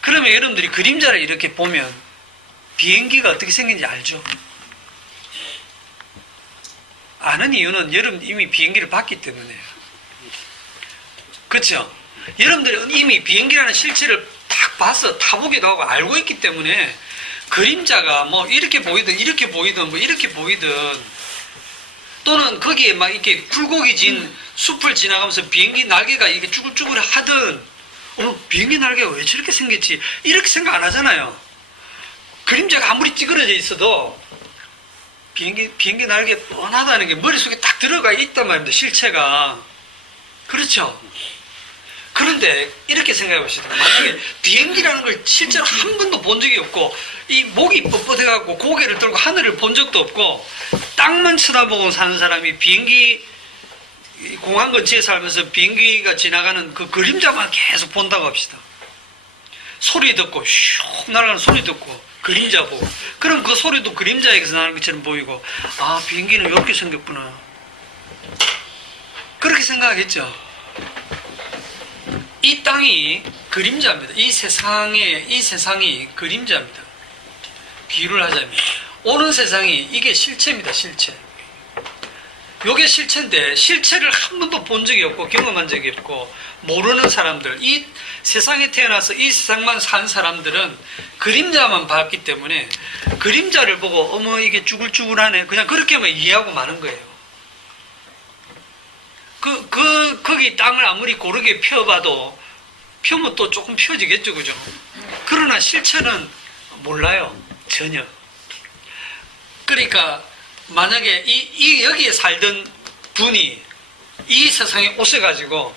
그러면 여러분들이 그림자를 이렇게 보면 비행기가 어떻게 생긴지 알죠? 아는 이유는 여러분 이미 비행기를 봤기 때문에요. 그렇죠? 여러분들이 이미 비행기라는 실체를 딱 봐서 타보기도 하고 알고 있기 때문에 그림자가 뭐 이렇게 보이든 이렇게 보이든 뭐 이렇게 보이든 또는 거기에 막 이렇게 굴곡이 진 숲을 지나가면서 비행기 날개가 이렇게 쭈글쭈글 하든 비행기 날개가 왜 저렇게 생겼지? 이렇게 생각 안 하잖아요. 그림자가 아무리 찌그러져 있어도 비행기 날개 뻔하다는 게 머릿속에 딱 들어가 있단 말입니다. 실체가. 그렇죠? 그런데 이렇게 생각해 봅시다. 만약에 비행기라는 걸 실제로 한 번도 본 적이 없고 이 목이 뻣뻣해갖고 고개를 들고 하늘을 본 적도 없고 땅만 쳐다보고 사는 사람이 비행기 공항 근처에 살면서 비행기가 지나가는 그 그림자만 계속 본다고 합시다. 소리 듣고 슉 날아가는 소리 듣고 그림자 보고 그럼 그 소리도 그림자에게서 나는 것처럼 보이고 아 비행기는 이렇게 생겼구나 그렇게 생각하겠죠. 이 땅이 그림자입니다. 이 세상이 그림자입니다. 비유를 하자면 오는 세상이 이게 실체입니다. 실체. 이게 실체인데 실체를 한 번도 본 적이 없고 경험한 적이 없고 모르는 사람들, 이 세상에 태어나서 이 세상만 산 사람들은 그림자만 봤기 때문에 그림자를 보고 어머 이게 쭈글쭈글하네 그냥 그렇게만 이해하고 마는 거예요. 거기 땅을 아무리 고르게 펴봐도 펴면 또 조금 펴지겠죠, 그죠? 그러나 실체는 몰라요, 전혀. 그러니까 만약에 여기에 살던 분이 이 세상에 오셔가지고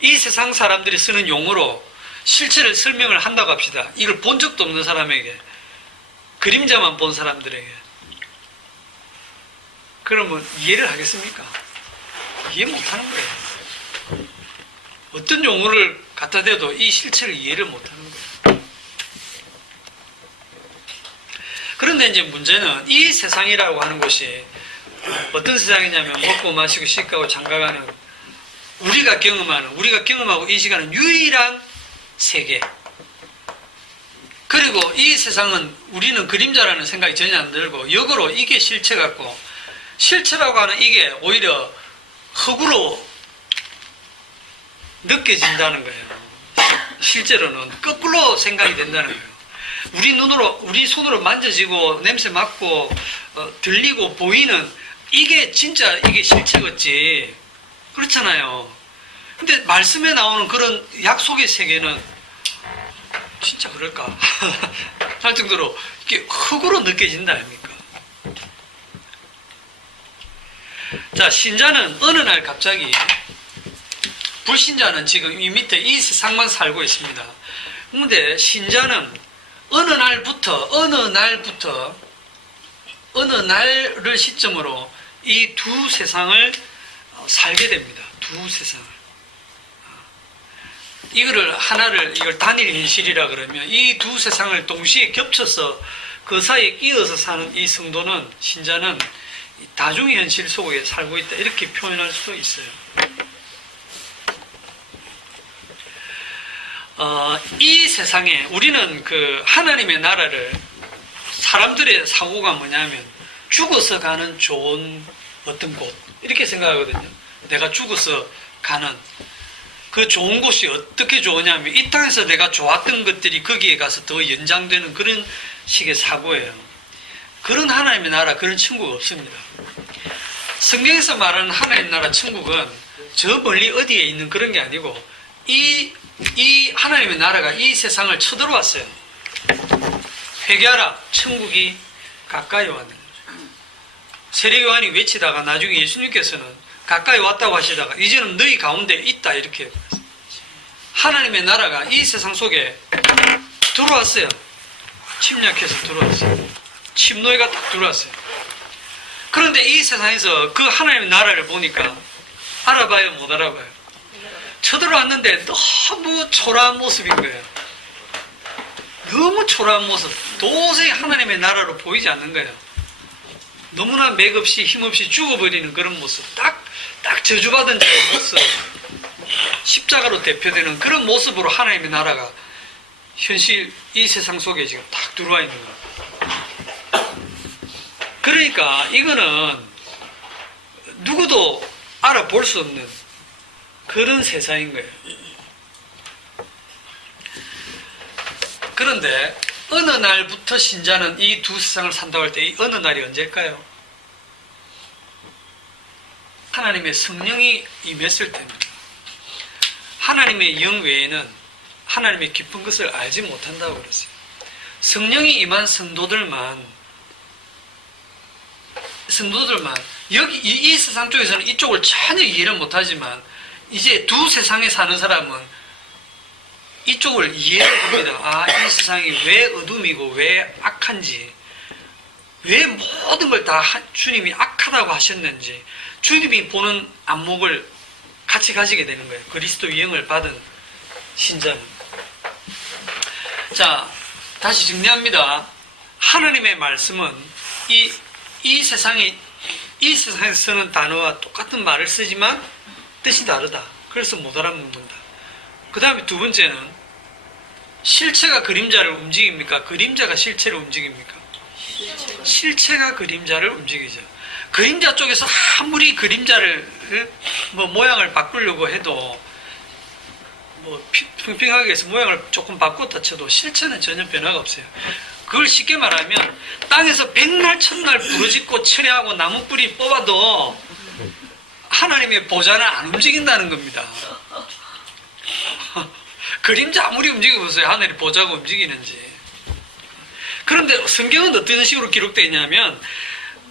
이 세상 사람들이 쓰는 용어로 실체를 설명을 한다고 합시다. 이걸 본 적도 없는 사람에게, 그림자만 본 사람들에게. 그러면 이해를 하겠습니까? 이해 못하는 거예요. 어떤 용어를 갖다 대도 이 실체를 이해를 못하는 거예요. 그런데 이제 문제는 이 세상이라고 하는 것이 어떤 세상이냐면 먹고 마시고 씻고 장가가는 우리가 경험하고 이 시간은 유일한 세계. 그리고 이 세상은 우리는 그림자라는 생각이 전혀 안 들고 역으로 이게 실체 같고, 실체라고 하는 이게 오히려 흙으로 느껴진다는 거예요. 실제로는 거꾸로 생각이 된다는 거예요. 우리 손으로 만져지고 냄새 맡고 들리고 보이는 이게 진짜 이게 실체겠지. 그렇잖아요. 근데 말씀에 나오는 그런 약속의 세계는 진짜 그럴까? 할 정도로 이게 흙으로 느껴진다 아닙니까? 자, 신자는 어느 날 갑자기, 불신자는 지금 이 밑에 이 세상만 살고 있습니다. 그런데 신자는 어느 날을 시점으로 이 두 세상을 살게 됩니다. 두 세상을. 이걸 단일 현실이라 그러면 이 두 세상을 동시에 겹쳐서 그 사이에 끼어서 사는 이 성도는, 신자는 다중의 현실 속에 살고 있다, 이렇게 표현할 수도 있어요. 이 세상에 우리는 그 하나님의 나라를, 사람들의 사고가 뭐냐면 죽어서 가는 좋은 어떤 곳, 이렇게 생각하거든요. 내가 죽어서 가는 그 좋은 곳이 어떻게 좋으냐면 이 땅에서 내가 좋았던 것들이 거기에 가서 더 연장되는 그런 식의 사고예요. 그런 하나님의 나라, 그런 천국은 없습니다. 성경에서 말하는 하나님의 나라 천국은 저 멀리 어디에 있는 그런 게 아니고 이 하나님의 나라가 이 세상을 쳐들어왔어요. 회개하라, 천국이 가까이 왔는 거죠. 세례요한이 외치다가 나중에 예수님께서는 가까이 왔다고 하시다가 이제는 너희 가운데 있다, 이렇게 하나님의 나라가 이 세상 속에 들어왔어요. 침략해서 들어왔어요. 침노예가 딱 들어왔어요. 그런데 이 세상에서 그 하나님의 나라를 보니까 알아봐요, 못 알아봐요? 쳐들어왔는데 너무 초라한 모습인 거예요. 너무 초라한 모습. 도저히 하나님의 나라로 보이지 않는 거예요. 너무나 맥없이 힘없이 죽어버리는 그런 모습. 딱 저주받은 자의 모습. 십자가로 대표되는 그런 모습으로 하나님의 나라가 현실 이 세상 속에 지금 딱 들어와 있는 거예요. 그러니까 이거는 누구도 알아볼 수 없는 그런 세상인 거예요. 그런데 어느 날부터 신자는 이 두 세상을 산다고 할 때 이 어느 날이 언제일까요? 하나님의 성령이 임했을 때입니다. 하나님의 영 외에는 하나님의 깊은 것을 알지 못한다고 그랬어요. 성령이 임한 성도들만 여기 이 세상 쪽에서는 이쪽을 전혀 이해를 못하지만 이제 두 세상에 사는 사람은 이쪽을 이해를 합니다. 아, 이 세상이 왜 어둠이고 왜 악한지, 왜 모든 걸 다 주님이 악하다고 하셨는지, 주님이 보는 안목을 같이 가지게 되는 거예요. 그리스도 영을 받은 신자는. 자, 다시 정리합니다. 하나님의 말씀은 이 세상에서 쓰는 단어와 똑같은 말을 쓰지만 뜻이 다르다. 그래서 못 알아듣는다. 그 다음에 두 번째는 실체가 그림자를 움직입니까? 그림자가 실체를 움직입니까? 실체가 그림자를 움직이죠. 그림자 쪽에서 아무리 그림자를 모양을 바꾸려고 해도 평평하게 해서 모양을 조금 바꿨다 쳐도 실체는 전혀 변화가 없어요. 그걸 쉽게 말하면 땅에서 백날 천날 부르짖고 철야하고 나무뿌리 뽑아도 하나님의 보좌는 안 움직인다는 겁니다. 그림자 아무리 움직여보세요. 하늘의 보좌가 움직이는지. 그런데 성경은 어떤 식으로 기록되어 있냐면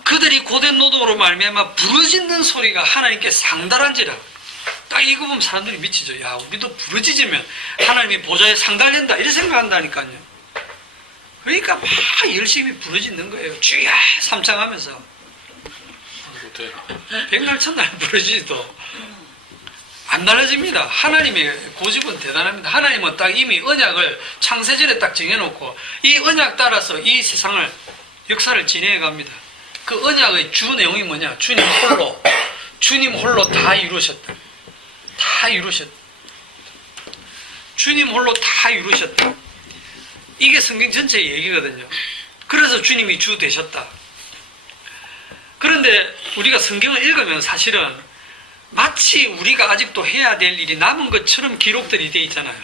그들이 고된 노동으로 말미암아 부르짖는 소리가 하나님께 상달한지라. 딱 이거 보면 사람들이 미치죠. 야, 우리도 부르짖으면 하나님의 보좌에 상달된다 이렇게 생각한다니까요. 그러니까 막 열심히 부르짖는 거예요. 주야 삼창하면서 네. 백날 천날 부르짖어도 안 달라집니다. 하나님의 고집은 대단합니다. 하나님은 딱 이미 언약을 창세전에 딱 정해놓고 이 언약 따라서 이 세상을 역사를 진행해 갑니다. 그 언약의 주 내용이 뭐냐? 주님 홀로 다 이루셨다. 다 이루셨다. 주님 홀로 다 이루셨다. 이게 성경 전체의 얘기거든요. 그래서 주님이 주 되셨다. 그런데 우리가 성경을 읽으면 사실은 마치 우리가 아직도 해야 될 일이 남은 것처럼 기록들이 돼 있잖아요.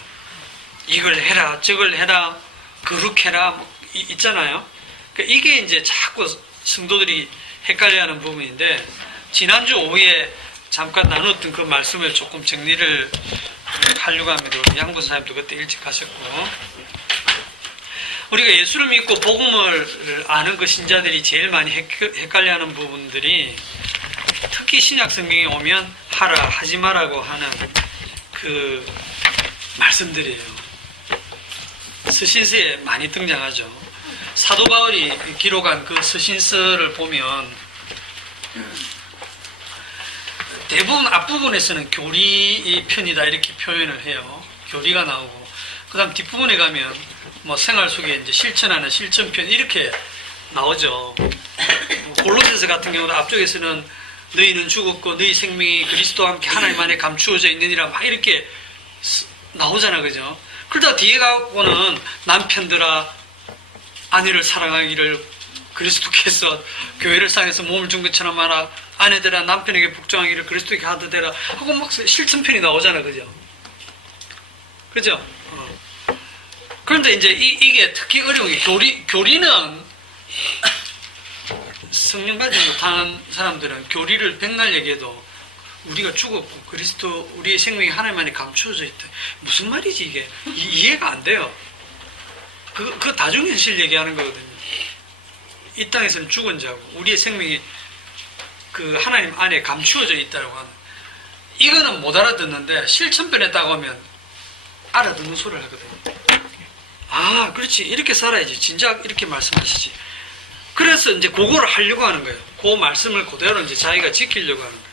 이걸 해라, 저걸 해라, 거룩해라, 있잖아요. 그러니까 이게 이제 자꾸 성도들이 헷갈려하는 부분인데, 지난주 오후에 잠깐 나눴던 그 말씀을 조금 정리를 하려고 합니다. 우리 양분 사님도 그때 일찍 가셨고, 우리가 예수를 믿고 복음을 아는 그 신자들이 제일 많이 헷갈려하는 부분들이 특히 신약 성경에 오면 하라, 하지 마라고 하는 그 말씀들이에요. 서신서에 많이 등장하죠. 사도 바울이 기록한 그 서신서를 보면 대부분 앞부분에서는 교리 편이다 이렇게 표현을 해요. 교리가 나오고, 그 다음 뒷부분에 가면 뭐 생활 속에 이제 실천하는 실천편 이렇게 나오죠. 골로새서 같은 경우도 앞쪽에서는 너희는 죽었고 너희 생명이 그리스도와 함께 하나님 안에 감추어져 있느니라 막 이렇게 나오잖아, 그죠? 그러다 뒤에 가고는 남편들아 아내를 사랑하기를 그리스도께서 교회를 상해서 몸을 준 것처럼 하라. 아내들아 남편에게 복종하기를 그리스도에게 하듯해라 하고 막 실천편이 나오잖아, 그죠? 그죠? 그런데 이제 이게 특히 어려운 게 교리는 성령 받지 못하는 사람들은 교리를 백날 얘기해도 우리가 죽었고 그리스도 우리의 생명이 하나님 안에 감추어져 있다. 무슨 말이지 이게? 이해가 안 돼요. 그 다중현실 얘기하는 거거든요. 이 땅에서는 죽은 자고 우리의 생명이 그 하나님 안에 감추어져 있다고 하는, 이거는 못 알아듣는데 실천편에 딱 오면 알아듣는 소리를 하거든요. 아, 그렇지, 이렇게 살아야지, 진작 이렇게 말씀하시지. 그래서 이제 그거를 하려고 하는 거예요. 그 말씀을 그대로 이제 자기가 지키려고 하는 거예요.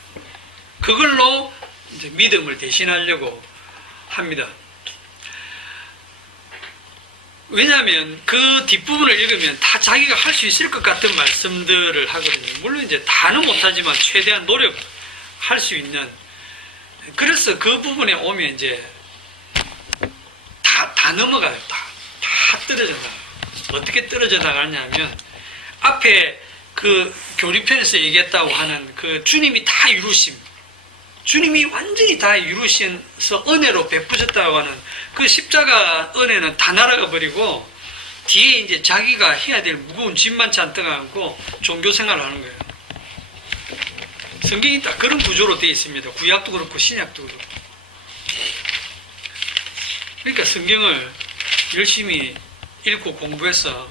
그걸로 이제 믿음을 대신하려고 합니다. 왜냐하면 그 뒷부분을 읽으면 다 자기가 할 수 있을 것 같은 말씀들을 하거든요. 물론 이제 다는 못하지만 최대한 노력할 수 있는. 그래서 그 부분에 오면 이제 다 넘어가요. 다 떨어져 나가요. 어떻게 떨어져 나가냐면 앞에 그 교리편에서 얘기했다고 하는 그 주님이 다 이루심, 주님이 완전히 다 이루셔서 은혜로 베푸셨다고 하는 그 십자가 은혜는 다 날아가 버리고 뒤에 이제 자기가 해야 될 무거운 짐만 잔뜩 안고 종교 생활을 하는 거예요. 성경이 딱 그런 구조로 되어 있습니다. 구약도 그렇고 신약도 그렇고. 그러니까 성경을 열심히 읽고 공부해서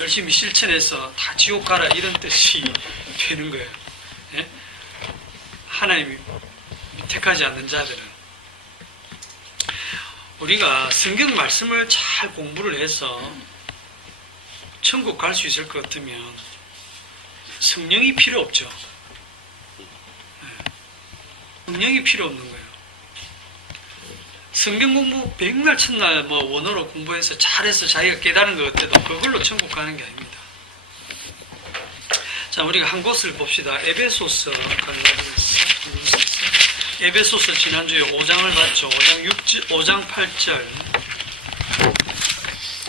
열심히 실천해서 다 지옥 가라 이런 뜻이 되는 거예요. 예? 하나님이 택하지 않는 자들은. 우리가 성경 말씀을 잘 공부를 해서 천국 갈 수 있을 것 같으면 성령이 필요 없죠. 예. 성령이 필요 없는 거예요. 성경 공부 백날 첫날 뭐 원어로 공부해서 잘해서 자기가 깨달은 것 같아도 그걸로 천국 가는 게 아닙니다. 자, 우리가 한 곳을 봅시다. 에베소서 에베소서 지난주에 5장을 봤죠. 5장 8절.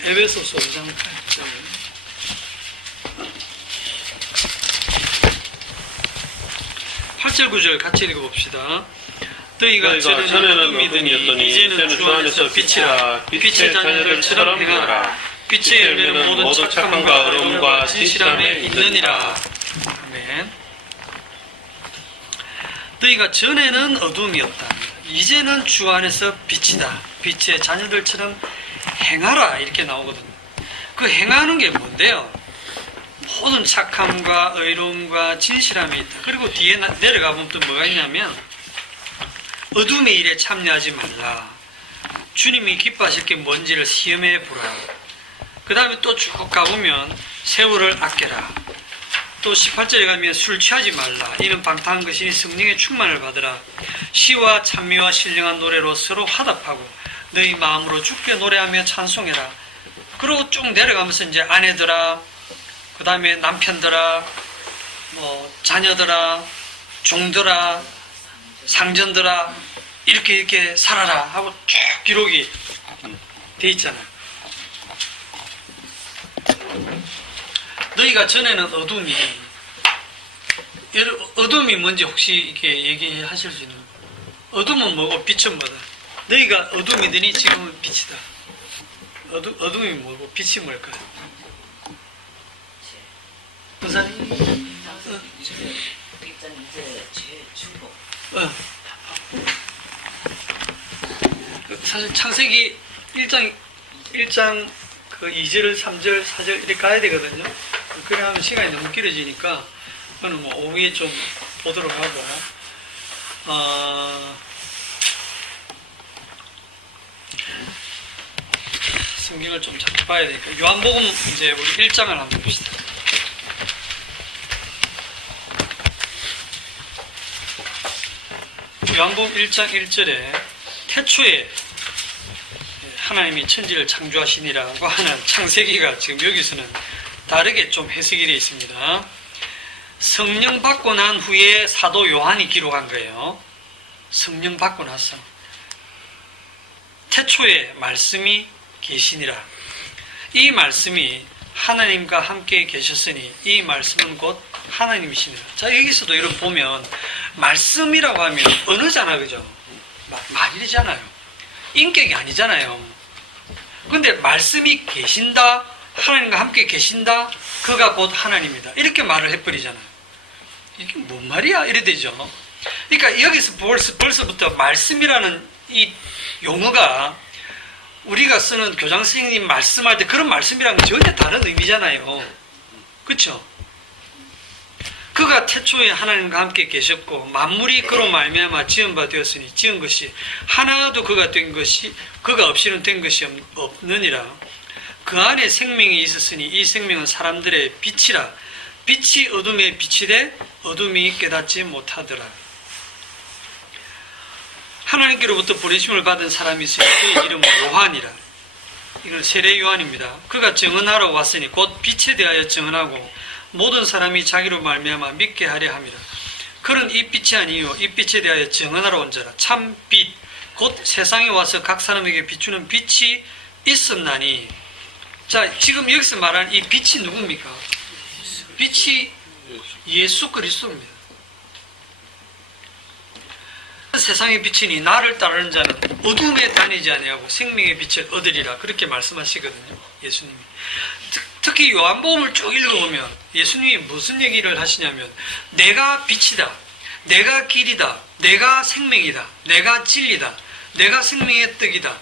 에베소서 5장 8절. 8절 9절 같이 읽어봅시다. 너희가 전에는 믿으니 이제는 주 안에서 빛이라. 빛의 자녀들처럼 행하라. 빛의 열매는 모든 착함과 의로움과 진실함에 있느니라. 아멘. 너희가 전에는 어둠이었다. 이제는 주 안에서 빛이다. 빛의 자녀들처럼 행하라. 이렇게 나오거든요. 그 행하는 게 뭔데요? 모든 착함과 의로움과 진실함이 있다. 그리고 뒤에 내려가 보면 또 뭐가 있냐면 어둠의 일에 참여하지 말라. 주님이 기뻐하실 게 뭔지를 시험해 보라. 그 다음에 또 쭉 가보면 세월을 아껴라. 또 18절에 가면 술 취하지 말라. 이는 방탕한 것이니 성령의 충만을 받으라. 시와 찬미와 신령한 노래로 서로 화답하고 너희 마음으로 주께 노래하며 찬송해라. 그리고 쭉 내려가면서 이제 아내들아, 그 다음에 남편들아, 뭐 자녀들아, 종들아, 상전들아, 이렇게 살아라 하고 쭉 기록이 돼 있잖아요. 너희가 전에는 어둠이, 어둠이 뭔지 혹시 이렇게 얘기하실 수 있는 거예요? 어둠은 뭐고 빛은 뭐다? 너희가 어둠이더니 지금은 빛이다. 어둠이 뭐고 빛이 뭘까요? 권사님? 일단 이제 죄 주고 사실 창세기 1장 그 2절, 3절, 4절 이렇게 가야 되거든요. 그래 하면 시간이 너무 길어지니까 그거는 뭐 오후에 좀 보도록 하고 성경을 좀 잘 봐야 되니까 요한복음 이제 우리 1장을 한번 봅시다. 요한복음 1장 1절에 태초에 하나님이 천지를 창조하시니라고 하는 창세기가 지금 여기서는 다르게 좀 해석이 되어 있습니다. 성령 받고 난 후에 사도 요한이 기록한 거예요. 성령 받고 나서 태초에 말씀이 계시니라. 이 말씀이 하나님과 함께 계셨으니 이 말씀은 곧 하나님이시니라. 자, 여기서도 이렇게 보면 말씀이라고 하면 언어잖아, 그죠? 말이잖아요. 인격이 아니잖아요. 근데 말씀이 계신다, 하나님과 함께 계신다, 그가 곧 하나님이다. 이렇게 말을 해버리잖아요. 이게 뭔 말이야? 이래 되죠. 그러니까 여기서 벌써부터 말씀이라는 이 용어가 우리가 쓰는 교장 선생님 말씀할 때 그런 말씀이랑 전혀 다른 의미잖아요. 그렇죠? 그가 태초에 하나님과 함께 계셨고 만물이 그로 말미암아 지은 바 되었으니 지은 것이 하나도 그가 된 것이 그가 없이는 된 것이 없느니라. 그 안에 생명이 있었으니 이 생명은 사람들의 빛이라. 빛이 어둠에 빛이 돼 어둠이 깨닫지 못하더라. 하나님께로부터 보내심을 받은 사람이 있으니 그의 이름은 요한이라. 이건 세례 요한입니다. 그가 증언하러 왔으니 곧 빛에 대하여 증언하고 모든 사람이 자기로 말미암아 믿게 하려 함이라. 그는 이 빛이 아니요 이 빛에 대하여 증언하러 온 자라. 참 빛 곧 세상에 와서 각 사람에게 비추는 빛이 있었나니. 자, 지금 여기서 말하는 이 빛이 누굽니까? 빛이 예수 그리스도입니다. 세상의 빛이니 나를 따르는 자는 어둠에 다니지 아니하고 생명의 빛을 얻으리라. 그렇게 말씀하시거든요, 예수님이. 특히 요한복음을 쭉 읽어보면 예수님이 무슨 얘기를 하시냐면 내가 빛이다, 내가 길이다, 내가 생명이다, 내가 진리다, 내가 생명의 떡이다,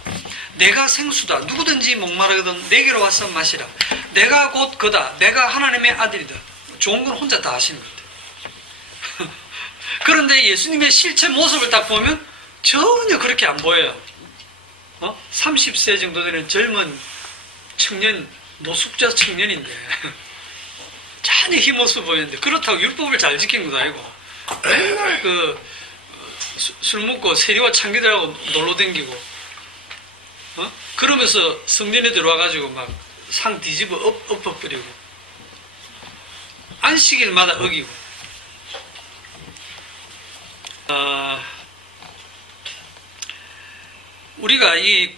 내가 생수다, 누구든지 목마르거든 내게로 와서 마시라, 내가 곧 그다, 내가 하나님의 아들이다. 좋은 건 혼자 다 하시는 것 같아요. 그런데 예수님의 실체 모습을 딱 보면 전혀 그렇게 안 보여요. 30세 정도 되는 젊은 청년, 노숙자 청년인데 전혀 힘없어 보이는데 그렇다고 율법을 잘 지킨 것도 아니고 맨날 술 먹고 세리와 창기들하고 놀러 댕기고 그러면서 성전에 들어와가지고 막 상 뒤집어 엎어버리고 안식일마다 어기고 우리가 이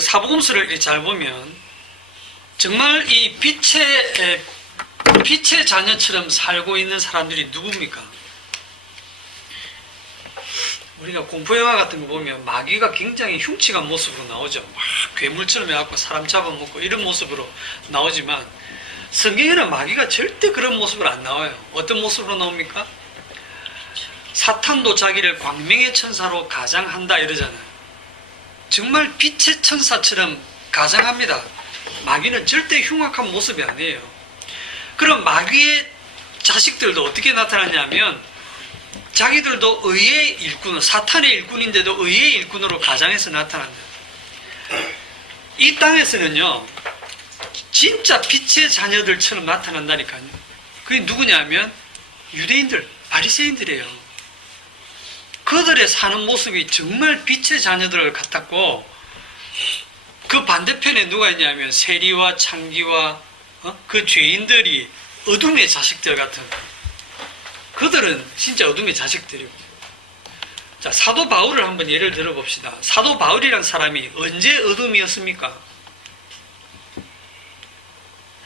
사복음서를 잘 보면 정말 이 빛의 자녀처럼 살고 있는 사람들이 누굽니까? 우리가 공포영화 같은 거 보면 마귀가 굉장히 흉측한 모습으로 나오죠. 막 괴물처럼 해갖고 사람 잡아먹고 이런 모습으로 나오지만 성경에는 마귀가 절대 그런 모습으로 안 나와요. 어떤 모습으로 나옵니까? 사탄도 자기를 광명의 천사로 가장한다 이러잖아요. 정말 빛의 천사처럼 가장합니다. 마귀는 절대 흉악한 모습이 아니에요. 그럼 마귀의 자식들도 어떻게 나타났냐면 자기들도 의의 일꾼, 사탄의 일꾼인데도 의의 일꾼으로 가장해서 나타난다. 이 땅에서는요, 진짜 빛의 자녀들처럼 나타난다니까요. 그게 누구냐면 유대인들, 바리새인들이에요. 그들의 사는 모습이 정말 빛의 자녀들 같았고, 그 반대편에 누가 있냐면 세리와 창기와 그 죄인들이 어둠의 자식들 같은, 그들은 진짜 어둠의 자식들이고. 자, 사도 바울을 한번 예를 들어봅시다. 사도 바울이란 사람이 언제 어둠이었습니까?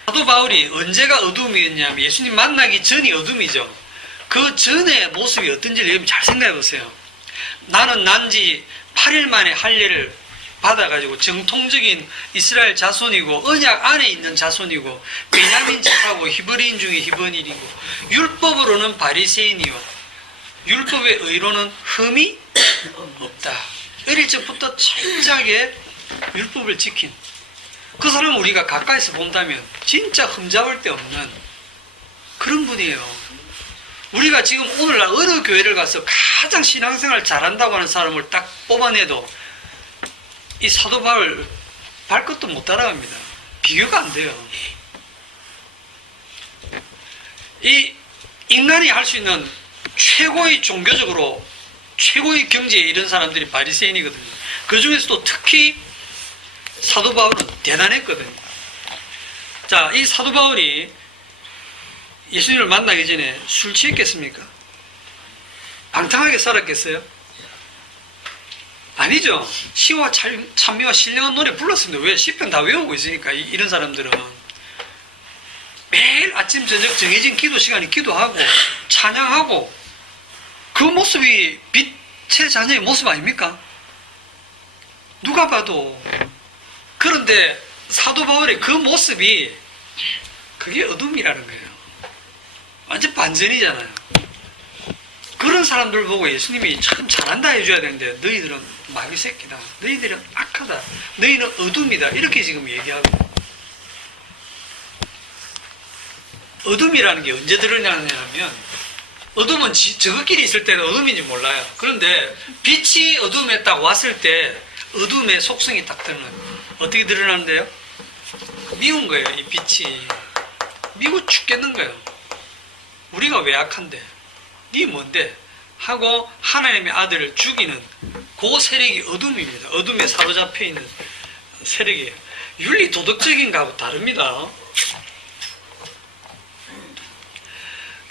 사도 바울이 언제가 어둠이었냐면 예수님 만나기 전이 어둠이죠. 그 전의 모습이 어떤지를 여러분 잘 생각해 보세요. 나는 난지 8일 만에 할례를 받아가지고 정통적인 이스라엘 자손이고 언약 안에 있는 자손이고 베냐민 집하고 히브리인 중에 히브리인이고 율법으로는 바리새인이요 율법의 의로는 흠이 없다. 어릴 적부터 철저하게 율법을 지킨 그 사람을 우리가 가까이서 본다면 진짜 흠잡을 데 없는 그런 분이에요. 우리가 지금 오늘날 어느 교회를 가서 가장 신앙생활 잘한다고 하는 사람을 딱 뽑아내도 이 사도 바울 발끝도 못 따라갑니다. 비교가 안 돼요. 이 인간이 할 수 있는 최고의 종교적으로 최고의 경지에 이른 사람들이 바리새인이거든요. 그 중에서도 특히 사도 바울은 대단했거든요. 자, 이 사도 바울이 예수님을 만나기 전에 술 취했겠습니까? 방탕하게 살았겠어요? 아니죠. 시와 찬미와 신령한 노래 불렀습니다. 왜? 시편 다 외우고 있으니까 이런 사람들은 매일 아침 저녁 정해진 기도 시간에 기도하고 찬양하고 그 모습이 빛의 자녀의 모습 아닙니까? 누가 봐도. 그런데 사도 바울의 그 모습이 그게 어둠이라는 거예요. 완전 반전이잖아요. 그런 사람들 보고 예수님이 참 잘한다 해줘야 되는데 너희들은 마귀 새끼다. 너희들은 악하다. 너희는 어둠이다. 이렇게 지금 얘기하고. 어둠이라는 게 언제 드러나냐면 어둠은 저것끼리 있을 때는 어둠인지 몰라요. 그런데 빛이 어둠에 딱 왔을 때 어둠의 속성이 딱 드러나요. 어떻게 드러나는데요? 미운 거예요. 이 빛이. 미워 죽겠는 거예요. 우리가 왜 악한데? 네 뭔데? 하고 하나님의 아들을 죽이는 그 세력이 어둠입니다. 어둠에 사로잡혀 있는 세력이에요. 윤리 도덕적인 거하고 다릅니다.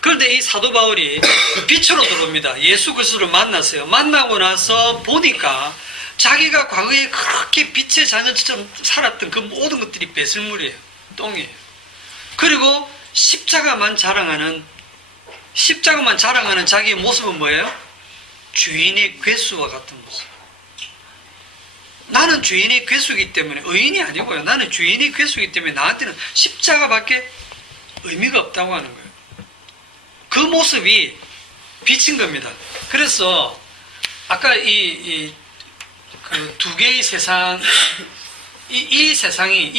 그런데 이 사도 바울이 빛으로 들어옵니다. 예수 그리스도를 만났어요. 만나고 나서 보니까 자기가 과거에 그렇게 빛의 자녀처럼 살았던 그 모든 것들이 배설물이에요. 똥이에요. 그리고 십자가만 자랑하는 자기의 모습은 뭐예요? 죄인의 괴수와 같은 모습. 나는 죄인의 괴수이기 때문에 의인이 아니고요. 나는 죄인의 괴수이기 때문에 나한테는 십자가밖에 의미가 없다고 하는 거예요. 그 모습이 비친 겁니다. 그래서 아까 이 두 개의 세상, 이 세상이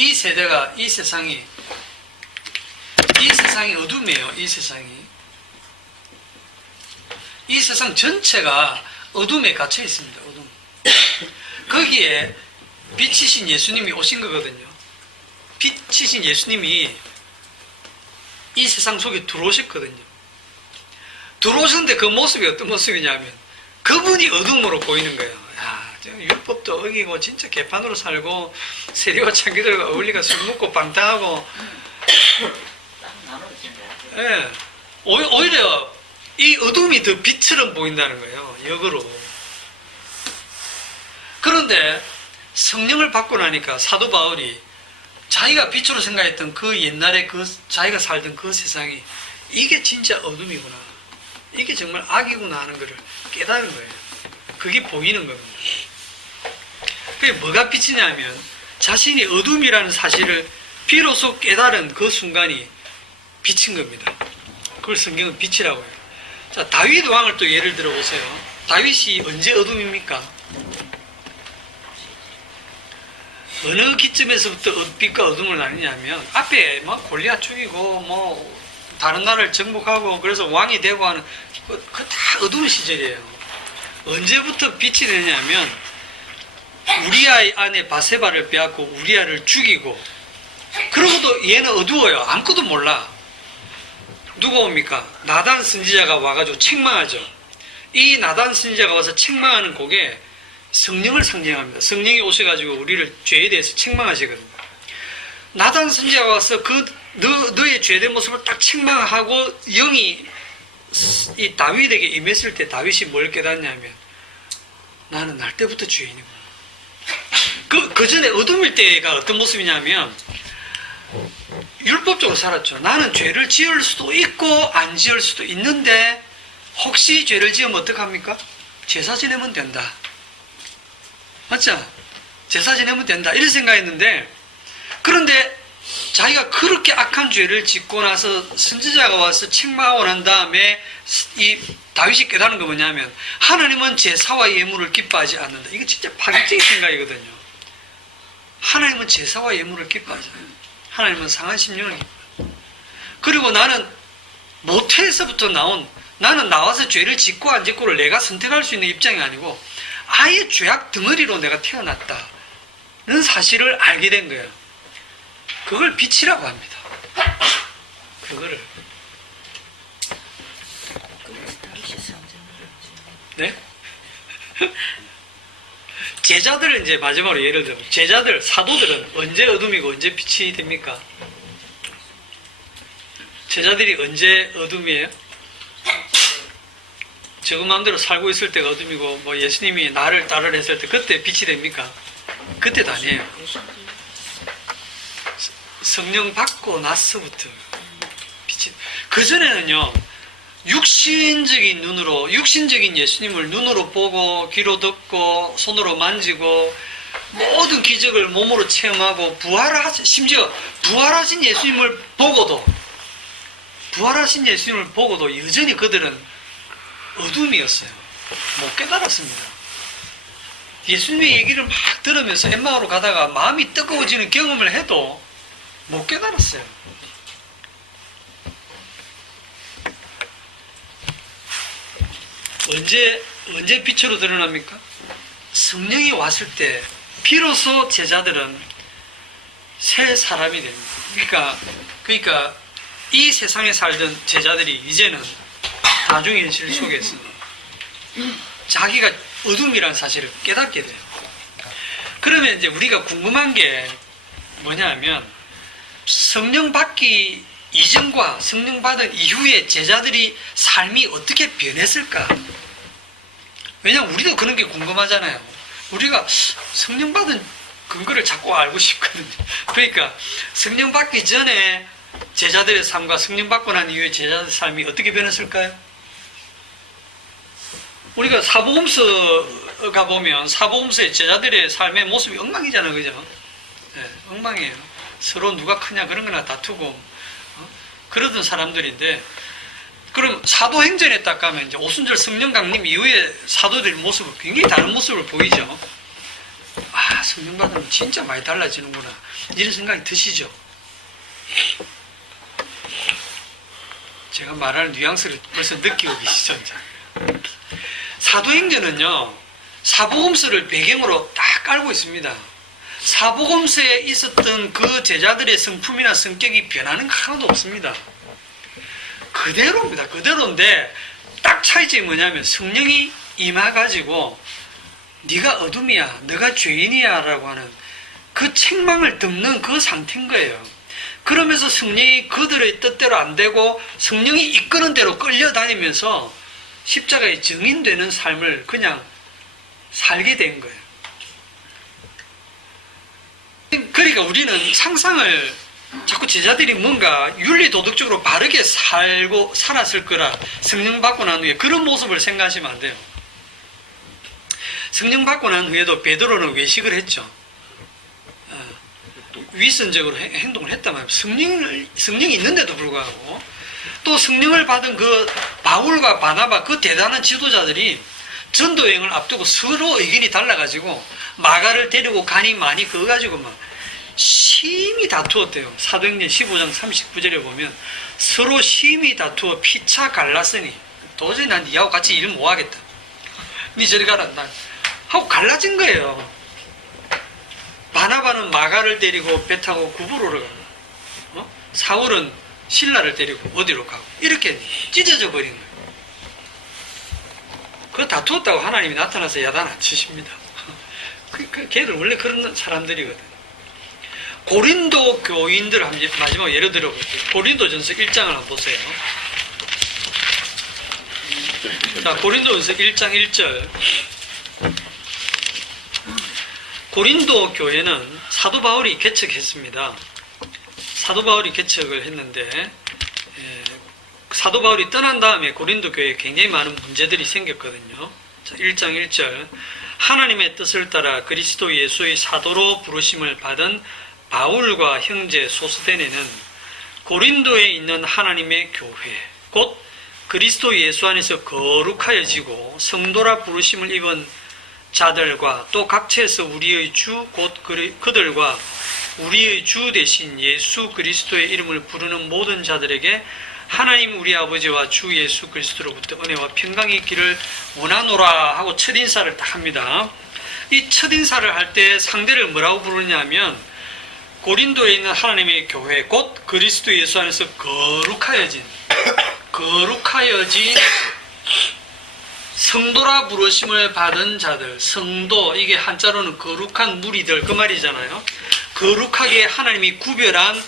어둠이에요. 이 세상 전체가 어둠에 갇혀 있습니다. 어둠. 거기에 빛이신 예수님이 오신 거거든요. 빛이신 예수님이 이 세상 속에 들어오셨거든요. 들어오셨는데 그 모습이 어떤 모습이냐면 그분이 어둠으로 보이는 거예요. 야, 율법도 어기고 진짜 개판으로 살고 세리와 창기들과 어울리가 술 먹고 방탕하고 예, 오히려 이 어둠이 더 빛처럼 보인다는 거예요. 역으로. 그런데 성령을 받고 나니까 사도 바울이 자기가 빛으로 생각했던 그 옛날에 자기가 살던 그 세상이 이게 진짜 어둠이구나. 이게 정말 악이구나 하는 것을 깨달은 거예요. 그게 보이는 겁니다. 그게 뭐가 빛이냐면 자신이 어둠이라는 사실을 비로소 깨달은 그 순간이 빛인 겁니다. 그걸 성경은 빛이라고 해요. 자, 다윗 왕을 또 예를 들어보세요. 다윗이 언제 어둠입니까? 어느 기점에서부터 빛과 어둠을 나뉘냐면 앞에 막 골리앗 죽이고 뭐 다른 나라를 정복하고 그래서 왕이 되고 하는 그 다 어두운 시절이에요. 언제부터 빛이 되냐면 우리아의 아내 바세바를 빼앗고 우리아를 죽이고, 그러고도 얘는 어두워요. 아무것도 몰라. 누가 옵니까? 나단 선지자가 와가지고 책망하죠. 이 나단 선지자가 와서 책망하는 곡에 성령을 상징합니다. 성령이 오셔가지고 우리를 죄에 대해서 책망하시거든요. 나단 선지자가 와서 너의 죄된 모습을 딱 책망하고 영이 이 다윗에게 임했을 때 다윗이 뭘 깨닫냐면 나는 날 때부터 죄인이구나. 그 전에 어둠일 때가 어떤 모습이냐면 율법적으로 살았죠. 나는 죄를 지을 수도 있고 안 지을 수도 있는데 혹시 죄를 지으면 어떡합니까? 제사 지내면 된다. 맞죠? 제사 지내면 된다. 이런 생각했는데, 그런데 자기가 그렇게 악한 죄를 짓고 나서 선지자가 와서 책망하고 난 다음에 이 다윗이 깨달은 거 뭐냐면 하나님은 제사와 예물을 기뻐하지 않는다. 이거 진짜 파격적인 생각이거든요. 하나님은 제사와 예물을 기뻐하지 않는다. 하나님은 상한 심령을 기뻐한다. 그리고 나는 모태에서부터 나는 나와서 죄를 짓고 안 짓고를 내가 선택할 수 있는 입장이 아니고 아예 죄악 덩어리로 내가 태어났다는 사실을 알게 된 거예요. 그걸 빛이라고 합니다. 그거를. 네? 제자들을 이제 마지막으로 예를 들면 제자들, 사도들은 언제 어둠이고 언제 빛이 됩니까? 제자들이 언제 어둠이에요? 저거 마음대로 살고 있을 때가 어둠이고 뭐 예수님이 나를 따르라 했을 때 그때 빛이 됩니까? 그때도 아니에요. 성령 받고 나서부터 빛이. 그전에는요 육신적인 눈으로, 육신적인 예수님을 눈으로 보고 귀로 듣고 손으로 만지고 모든 기적을 몸으로 체험하고 심지어 부활하신 예수님을 보고도 여전히 그들은 어둠이었어요. 못 깨달았습니다. 예수님의 얘기를 막 들으면서 엠마오로 가다가 마음이 뜨거워지는 경험을 해도 못 깨달았어요. 언제 빛으로 드러납니까? 성령이 왔을 때 비로소 제자들은 새 사람이 됩니다. 그러니까 이 세상에 살던 제자들이 이제는 다중현실 속에서 자기가 어둠이라는 사실을 깨닫게 돼요. 그러면 이제 우리가 궁금한 게 뭐냐면 성령 받기 이전과 성령 받은 이후에 제자들이 삶이 어떻게 변했을까? 왜냐하면 우리도 그런 게 궁금하잖아요. 우리가 성령 받은 근거를 자꾸 알고 싶거든요. 그러니까 성령 받기 전에 제자들의 삶과 성령 받고 난 이후에 제자들의 삶이 어떻게 변했을까요? 우리가 사복음서 가보면 사복음서의 제자들의 삶의 모습이 엉망이잖아요. 그죠? 네, 엉망이에요. 서로 누가 크냐 그런 거나 다투고 그러던 사람들인데, 그럼 사도행전에 딱 가면 이제 오순절 성령 강림 이후에 사도들의 모습은 굉장히 다른 모습을 보이죠. 아, 성령 받으면 진짜 많이 달라지는구나 이런 생각이 드시죠? 제가 말하는 뉘앙스를 벌써 느끼고 계시죠? 이제. 사도행전은요 사복음서를 배경으로 딱 깔고 있습니다. 사복음서에 있었던 그 제자들의 성품이나 성격이 변하는 거 하나도 없습니다. 그대로입니다. 그대로인데 딱 차이점이 뭐냐면 성령이 임해가지고 네가 어둠이야, 네가 죄인이야 라고 하는 그 책망을 듣는 그 상태인 거예요. 그러면서 성령이 그들의 뜻대로 안 되고 성령이 이끄는 대로 끌려다니면서 십자가에 증인되는 삶을 그냥 살게 된 거예요. 그러니까 우리는 상상을 자꾸 제자들이 뭔가 윤리도덕적으로 바르게 살았을 거라, 성령 받고 난 후에 그런 모습을 생각하시면 안 돼요. 성령 받고 난 후에도 베드로는 외식을 했죠. 위선적으로 행동을 했단 말이에요. 성령이 있는데도 불구하고 또 성령을 받은 그 바울과 바나바 그 대단한 지도자들이 전도 여행을 앞두고 서로 의견이 달라가지고 마가를 데리고 가니 많이 그거 가지고 막 심히 다투었대요. 사도행전 15장 39절에 보면 서로 심히 다투어 피차 갈랐으니 도저히 난 니하고 같이 일 못하겠다. 니 저리 가라. 난 하고 갈라진 거예요. 바나바는 마가를 데리고 배 타고 구부로를 가고 사울은 신라를 데리고 어디로 가고 이렇게 찢어져 버린 거예요. 그거 다투었다고 하나님이 나타나서 야단 안 치십니다. 걔들 원래 그런 사람들이거든. 고린도 교인들 마지막 예를 들어볼게요. 고린도전서 1장을 한번 보세요. 자, 고린도전서 1장 1절. 고린도 교회는 사도 바울이 개척했습니다. 사도 바울이 개척을 했는데 사도 바울이 떠난 다음에 고린도 교회에 굉장히 많은 문제들이 생겼거든요. 자, 1장 1절. 하나님의 뜻을 따라 그리스도 예수의 사도로 부르심을 받은 바울과 형제 소스데네는 고린도에 있는 하나님의 교회, 곧 그리스도 예수 안에서 거룩하여지고 성도라 부르심을 입은 자들과 또 각처에서 우리의 주, 곧 그들과 우리의 주 대신 예수 그리스도의 이름을 부르는 모든 자들에게 하나님 우리 아버지와 주 예수 그리스도로부터 은혜와 평강이 있기를 원하노라 하고 첫인사를 딱 합니다. 이 첫인사를 할 때 상대를 뭐라고 부르냐면 고린도에 있는 하나님의 교회 곧 그리스도 예수 안에서 거룩하여진 성도라 부르심을 받은 자들. 성도, 이게 한자로는 거룩한 무리들 그 말이잖아요. 거룩하게 하나님이 구별한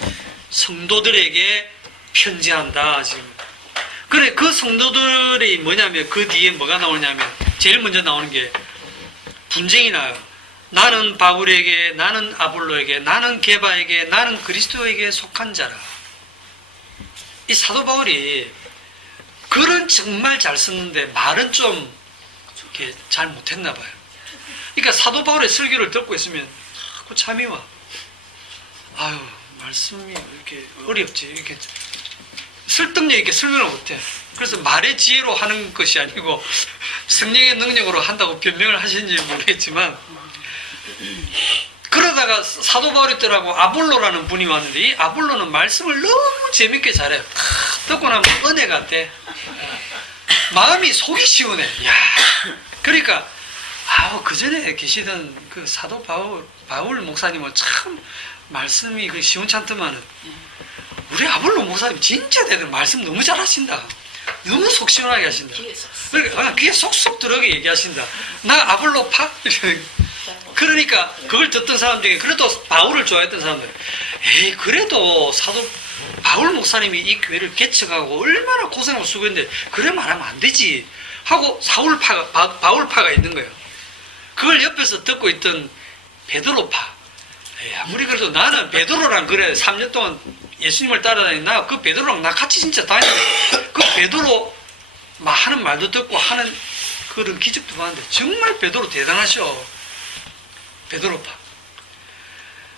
성도들에게 편지한다 지금. 그래, 그 성도들이 뭐냐면 그 뒤에 뭐가 나오냐면 제일 먼저 나오는 게 분쟁이 나요. 나는 바울에게, 나는 아볼로에게, 나는 게바에게, 나는 그리스도에게 속한 자라. 이 사도 바울이 글은 정말 잘 썼는데 말은 좀 이렇게 잘 못했나 봐요. 그러니까 사도 바울의 설교를 듣고 있으면 자꾸 참이 와. 아유, 말씀이 이렇게 어렵지. 이렇게 설득력 있게 설명을 못해. 그래서 말의 지혜로 하는 것이 아니고 성령의 능력으로 한다고 변명을 하시는지 모르겠지만, 그러다가 사도 바울이 때라고 아볼로라는 분이 왔는데 이 아볼로는 말씀을 너무 재밌게 잘해요. 듣고 나면 은혜가 돼. 마음이 속이 시원해. 야, 그러니까 그 전에 계시던 그 사도 바울 목사님은 참 말씀이 그 시원찮더만은 우리 아볼로 목사님 진짜 대단해. 말씀 너무 잘하신다. 너무 속 시원하게 하신다. 그러니까 귀에 쏙쏙 들어오게 얘기하신다. 나 아볼로 파? 그러니까 그걸 듣던 사람 중에 그래도 바울을 좋아했던 사람들, 에이 그래도 사도 바울 목사님이 이 교회를 개척하고 얼마나 고생하고 수고했는데 그래 말하면 안 되지 하고 바울파가 있는 거예요. 그걸 옆에서 듣고 있던 베드로파, 에이 아무리 그래도 나는 베드로랑 그래 3년 동안 예수님을 따라다닌 나 그 베드로랑 나 같이 진짜 다녔는데 그 베드로 하는 말도 듣고 하는 그런 기적도 봤는데 정말 베드로 대단하셔. 베드로파.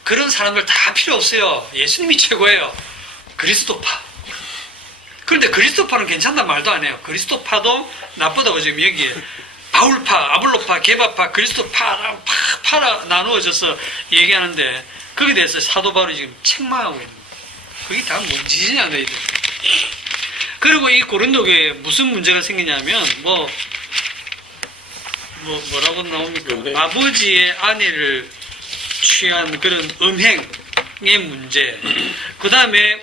그런 사람들 다 필요 없어요. 예수님이 최고예요. 그리스도파. 그런데 그리스도파는 괜찮단 말도 안 해요. 그리스도파도 나쁘다고 지금 여기에 바울파, 아볼로파, 게바파, 그리스도파, 파라 나누어져서 얘기하는데 거기에 대해서 사도 바울이 지금 책망하고 있는 거예요. 그게 다 뭔 짓이냐 너희들. 그리고 이 고린도 교회에 무슨 문제가 생기냐면 뭐라고 나옵니까? 아버지의 아내를 취한 그런 음행의 문제, 그 다음에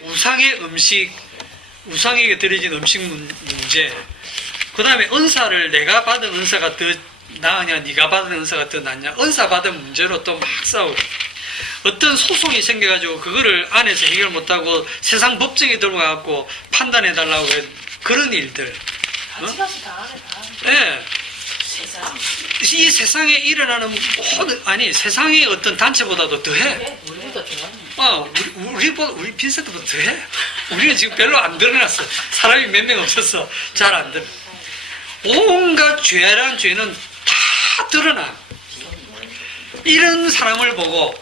우상에게 드려진 음식 문제, 그 다음에 은사를 내가 받은 은사가 더 나으냐, 네가 받은 은사가 더 낫냐, 은사 받은 문제로 또 막 싸우고, 어떤 소송이 생겨가지고 그거를 안에서 해결 못하고 세상 법정에 들어가고 판단해달라고 해. 그런 일들. 같이 가서 다 하네, 다 하네. 네. 이 세상에 일어나는 세상의 어떤 단체보다도 더해. 우리보다 좋아하네. 우리 빈센트보다 더해. 우리는 지금 별로 안 드러났어. 사람이 몇 명 없어서 잘 안 드러. 온갖 죄란 죄는 다 드러나. 이런 사람을 보고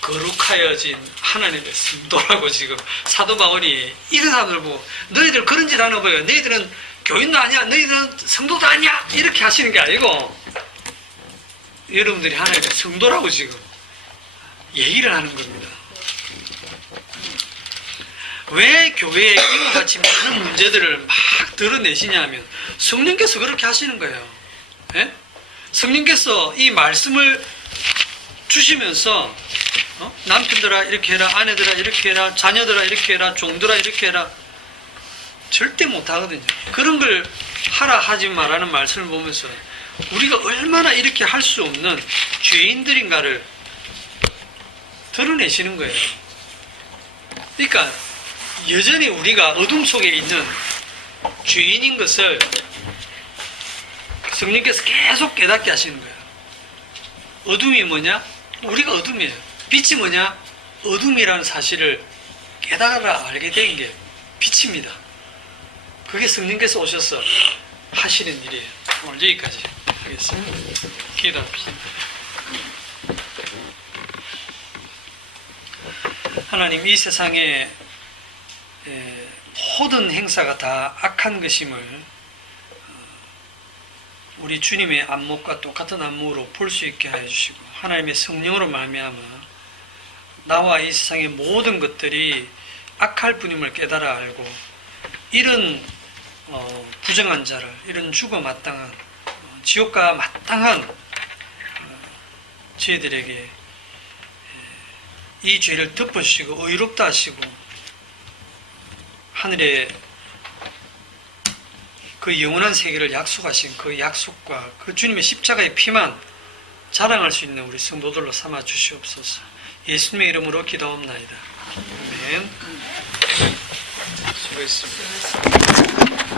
거룩하여진 하나님의 성도라고 지금 사도 바울이 이런 사람들 보고 너희들 그런 짓 하는 거예요. 너희들은 교인도 아니야, 너희들은 성도도 아니야, 이렇게 하시는 게 아니고 여러분들이 하나님의 성도라고 지금 얘기를 하는 겁니다. 왜 교회에 이와 같이 많은 문제들을 막 드러내시냐 하면 성령께서 그렇게 하시는 거예요. 예? 성령께서 이 말씀을 주시면서 남편들아 이렇게 해라, 아내들아 이렇게 해라, 자녀들아 이렇게 해라, 종들아 이렇게 해라, 절대 못하거든요. 그런 걸 하라 하지 말라는 말씀을 보면서 우리가 얼마나 이렇게 할 수 없는 죄인들인가를 드러내시는 거예요. 그러니까 여전히 우리가 어둠 속에 있는 죄인인 것을 성령께서 계속 깨닫게 하시는 거예요. 어둠이 뭐냐? 우리가 어둠이에요. 빛이 뭐냐? 어둠이라는 사실을 깨달아 알게 된 게 빛입니다. 그게 성령께서 오셔서 하시는 일이에요. 오늘 여기까지 하겠습니다. 기도합시다. 하나님, 이 세상에 모든 행사가 다 악한 것임을 우리 주님의 안목과 똑같은 안목으로 볼 수 있게 하여 주시고, 하나님의 성령으로 말미암아 나와 이 세상의 모든 것들이 악할 뿐임을 깨달아 알고, 이런 부정한 자를, 이런 죽어 마땅한 지옥과 마땅한 저희들에게 이 죄를 덮으시고 의롭다 하시고 하늘에 그 영원한 세계를 약속하신 그 약속과 그 주님의 십자가의 피만 자랑할 수 있는 우리 성도들로 삼아 주시옵소서. 예수님의 이름으로 기도합나이다. 아멘. 수고했습니다.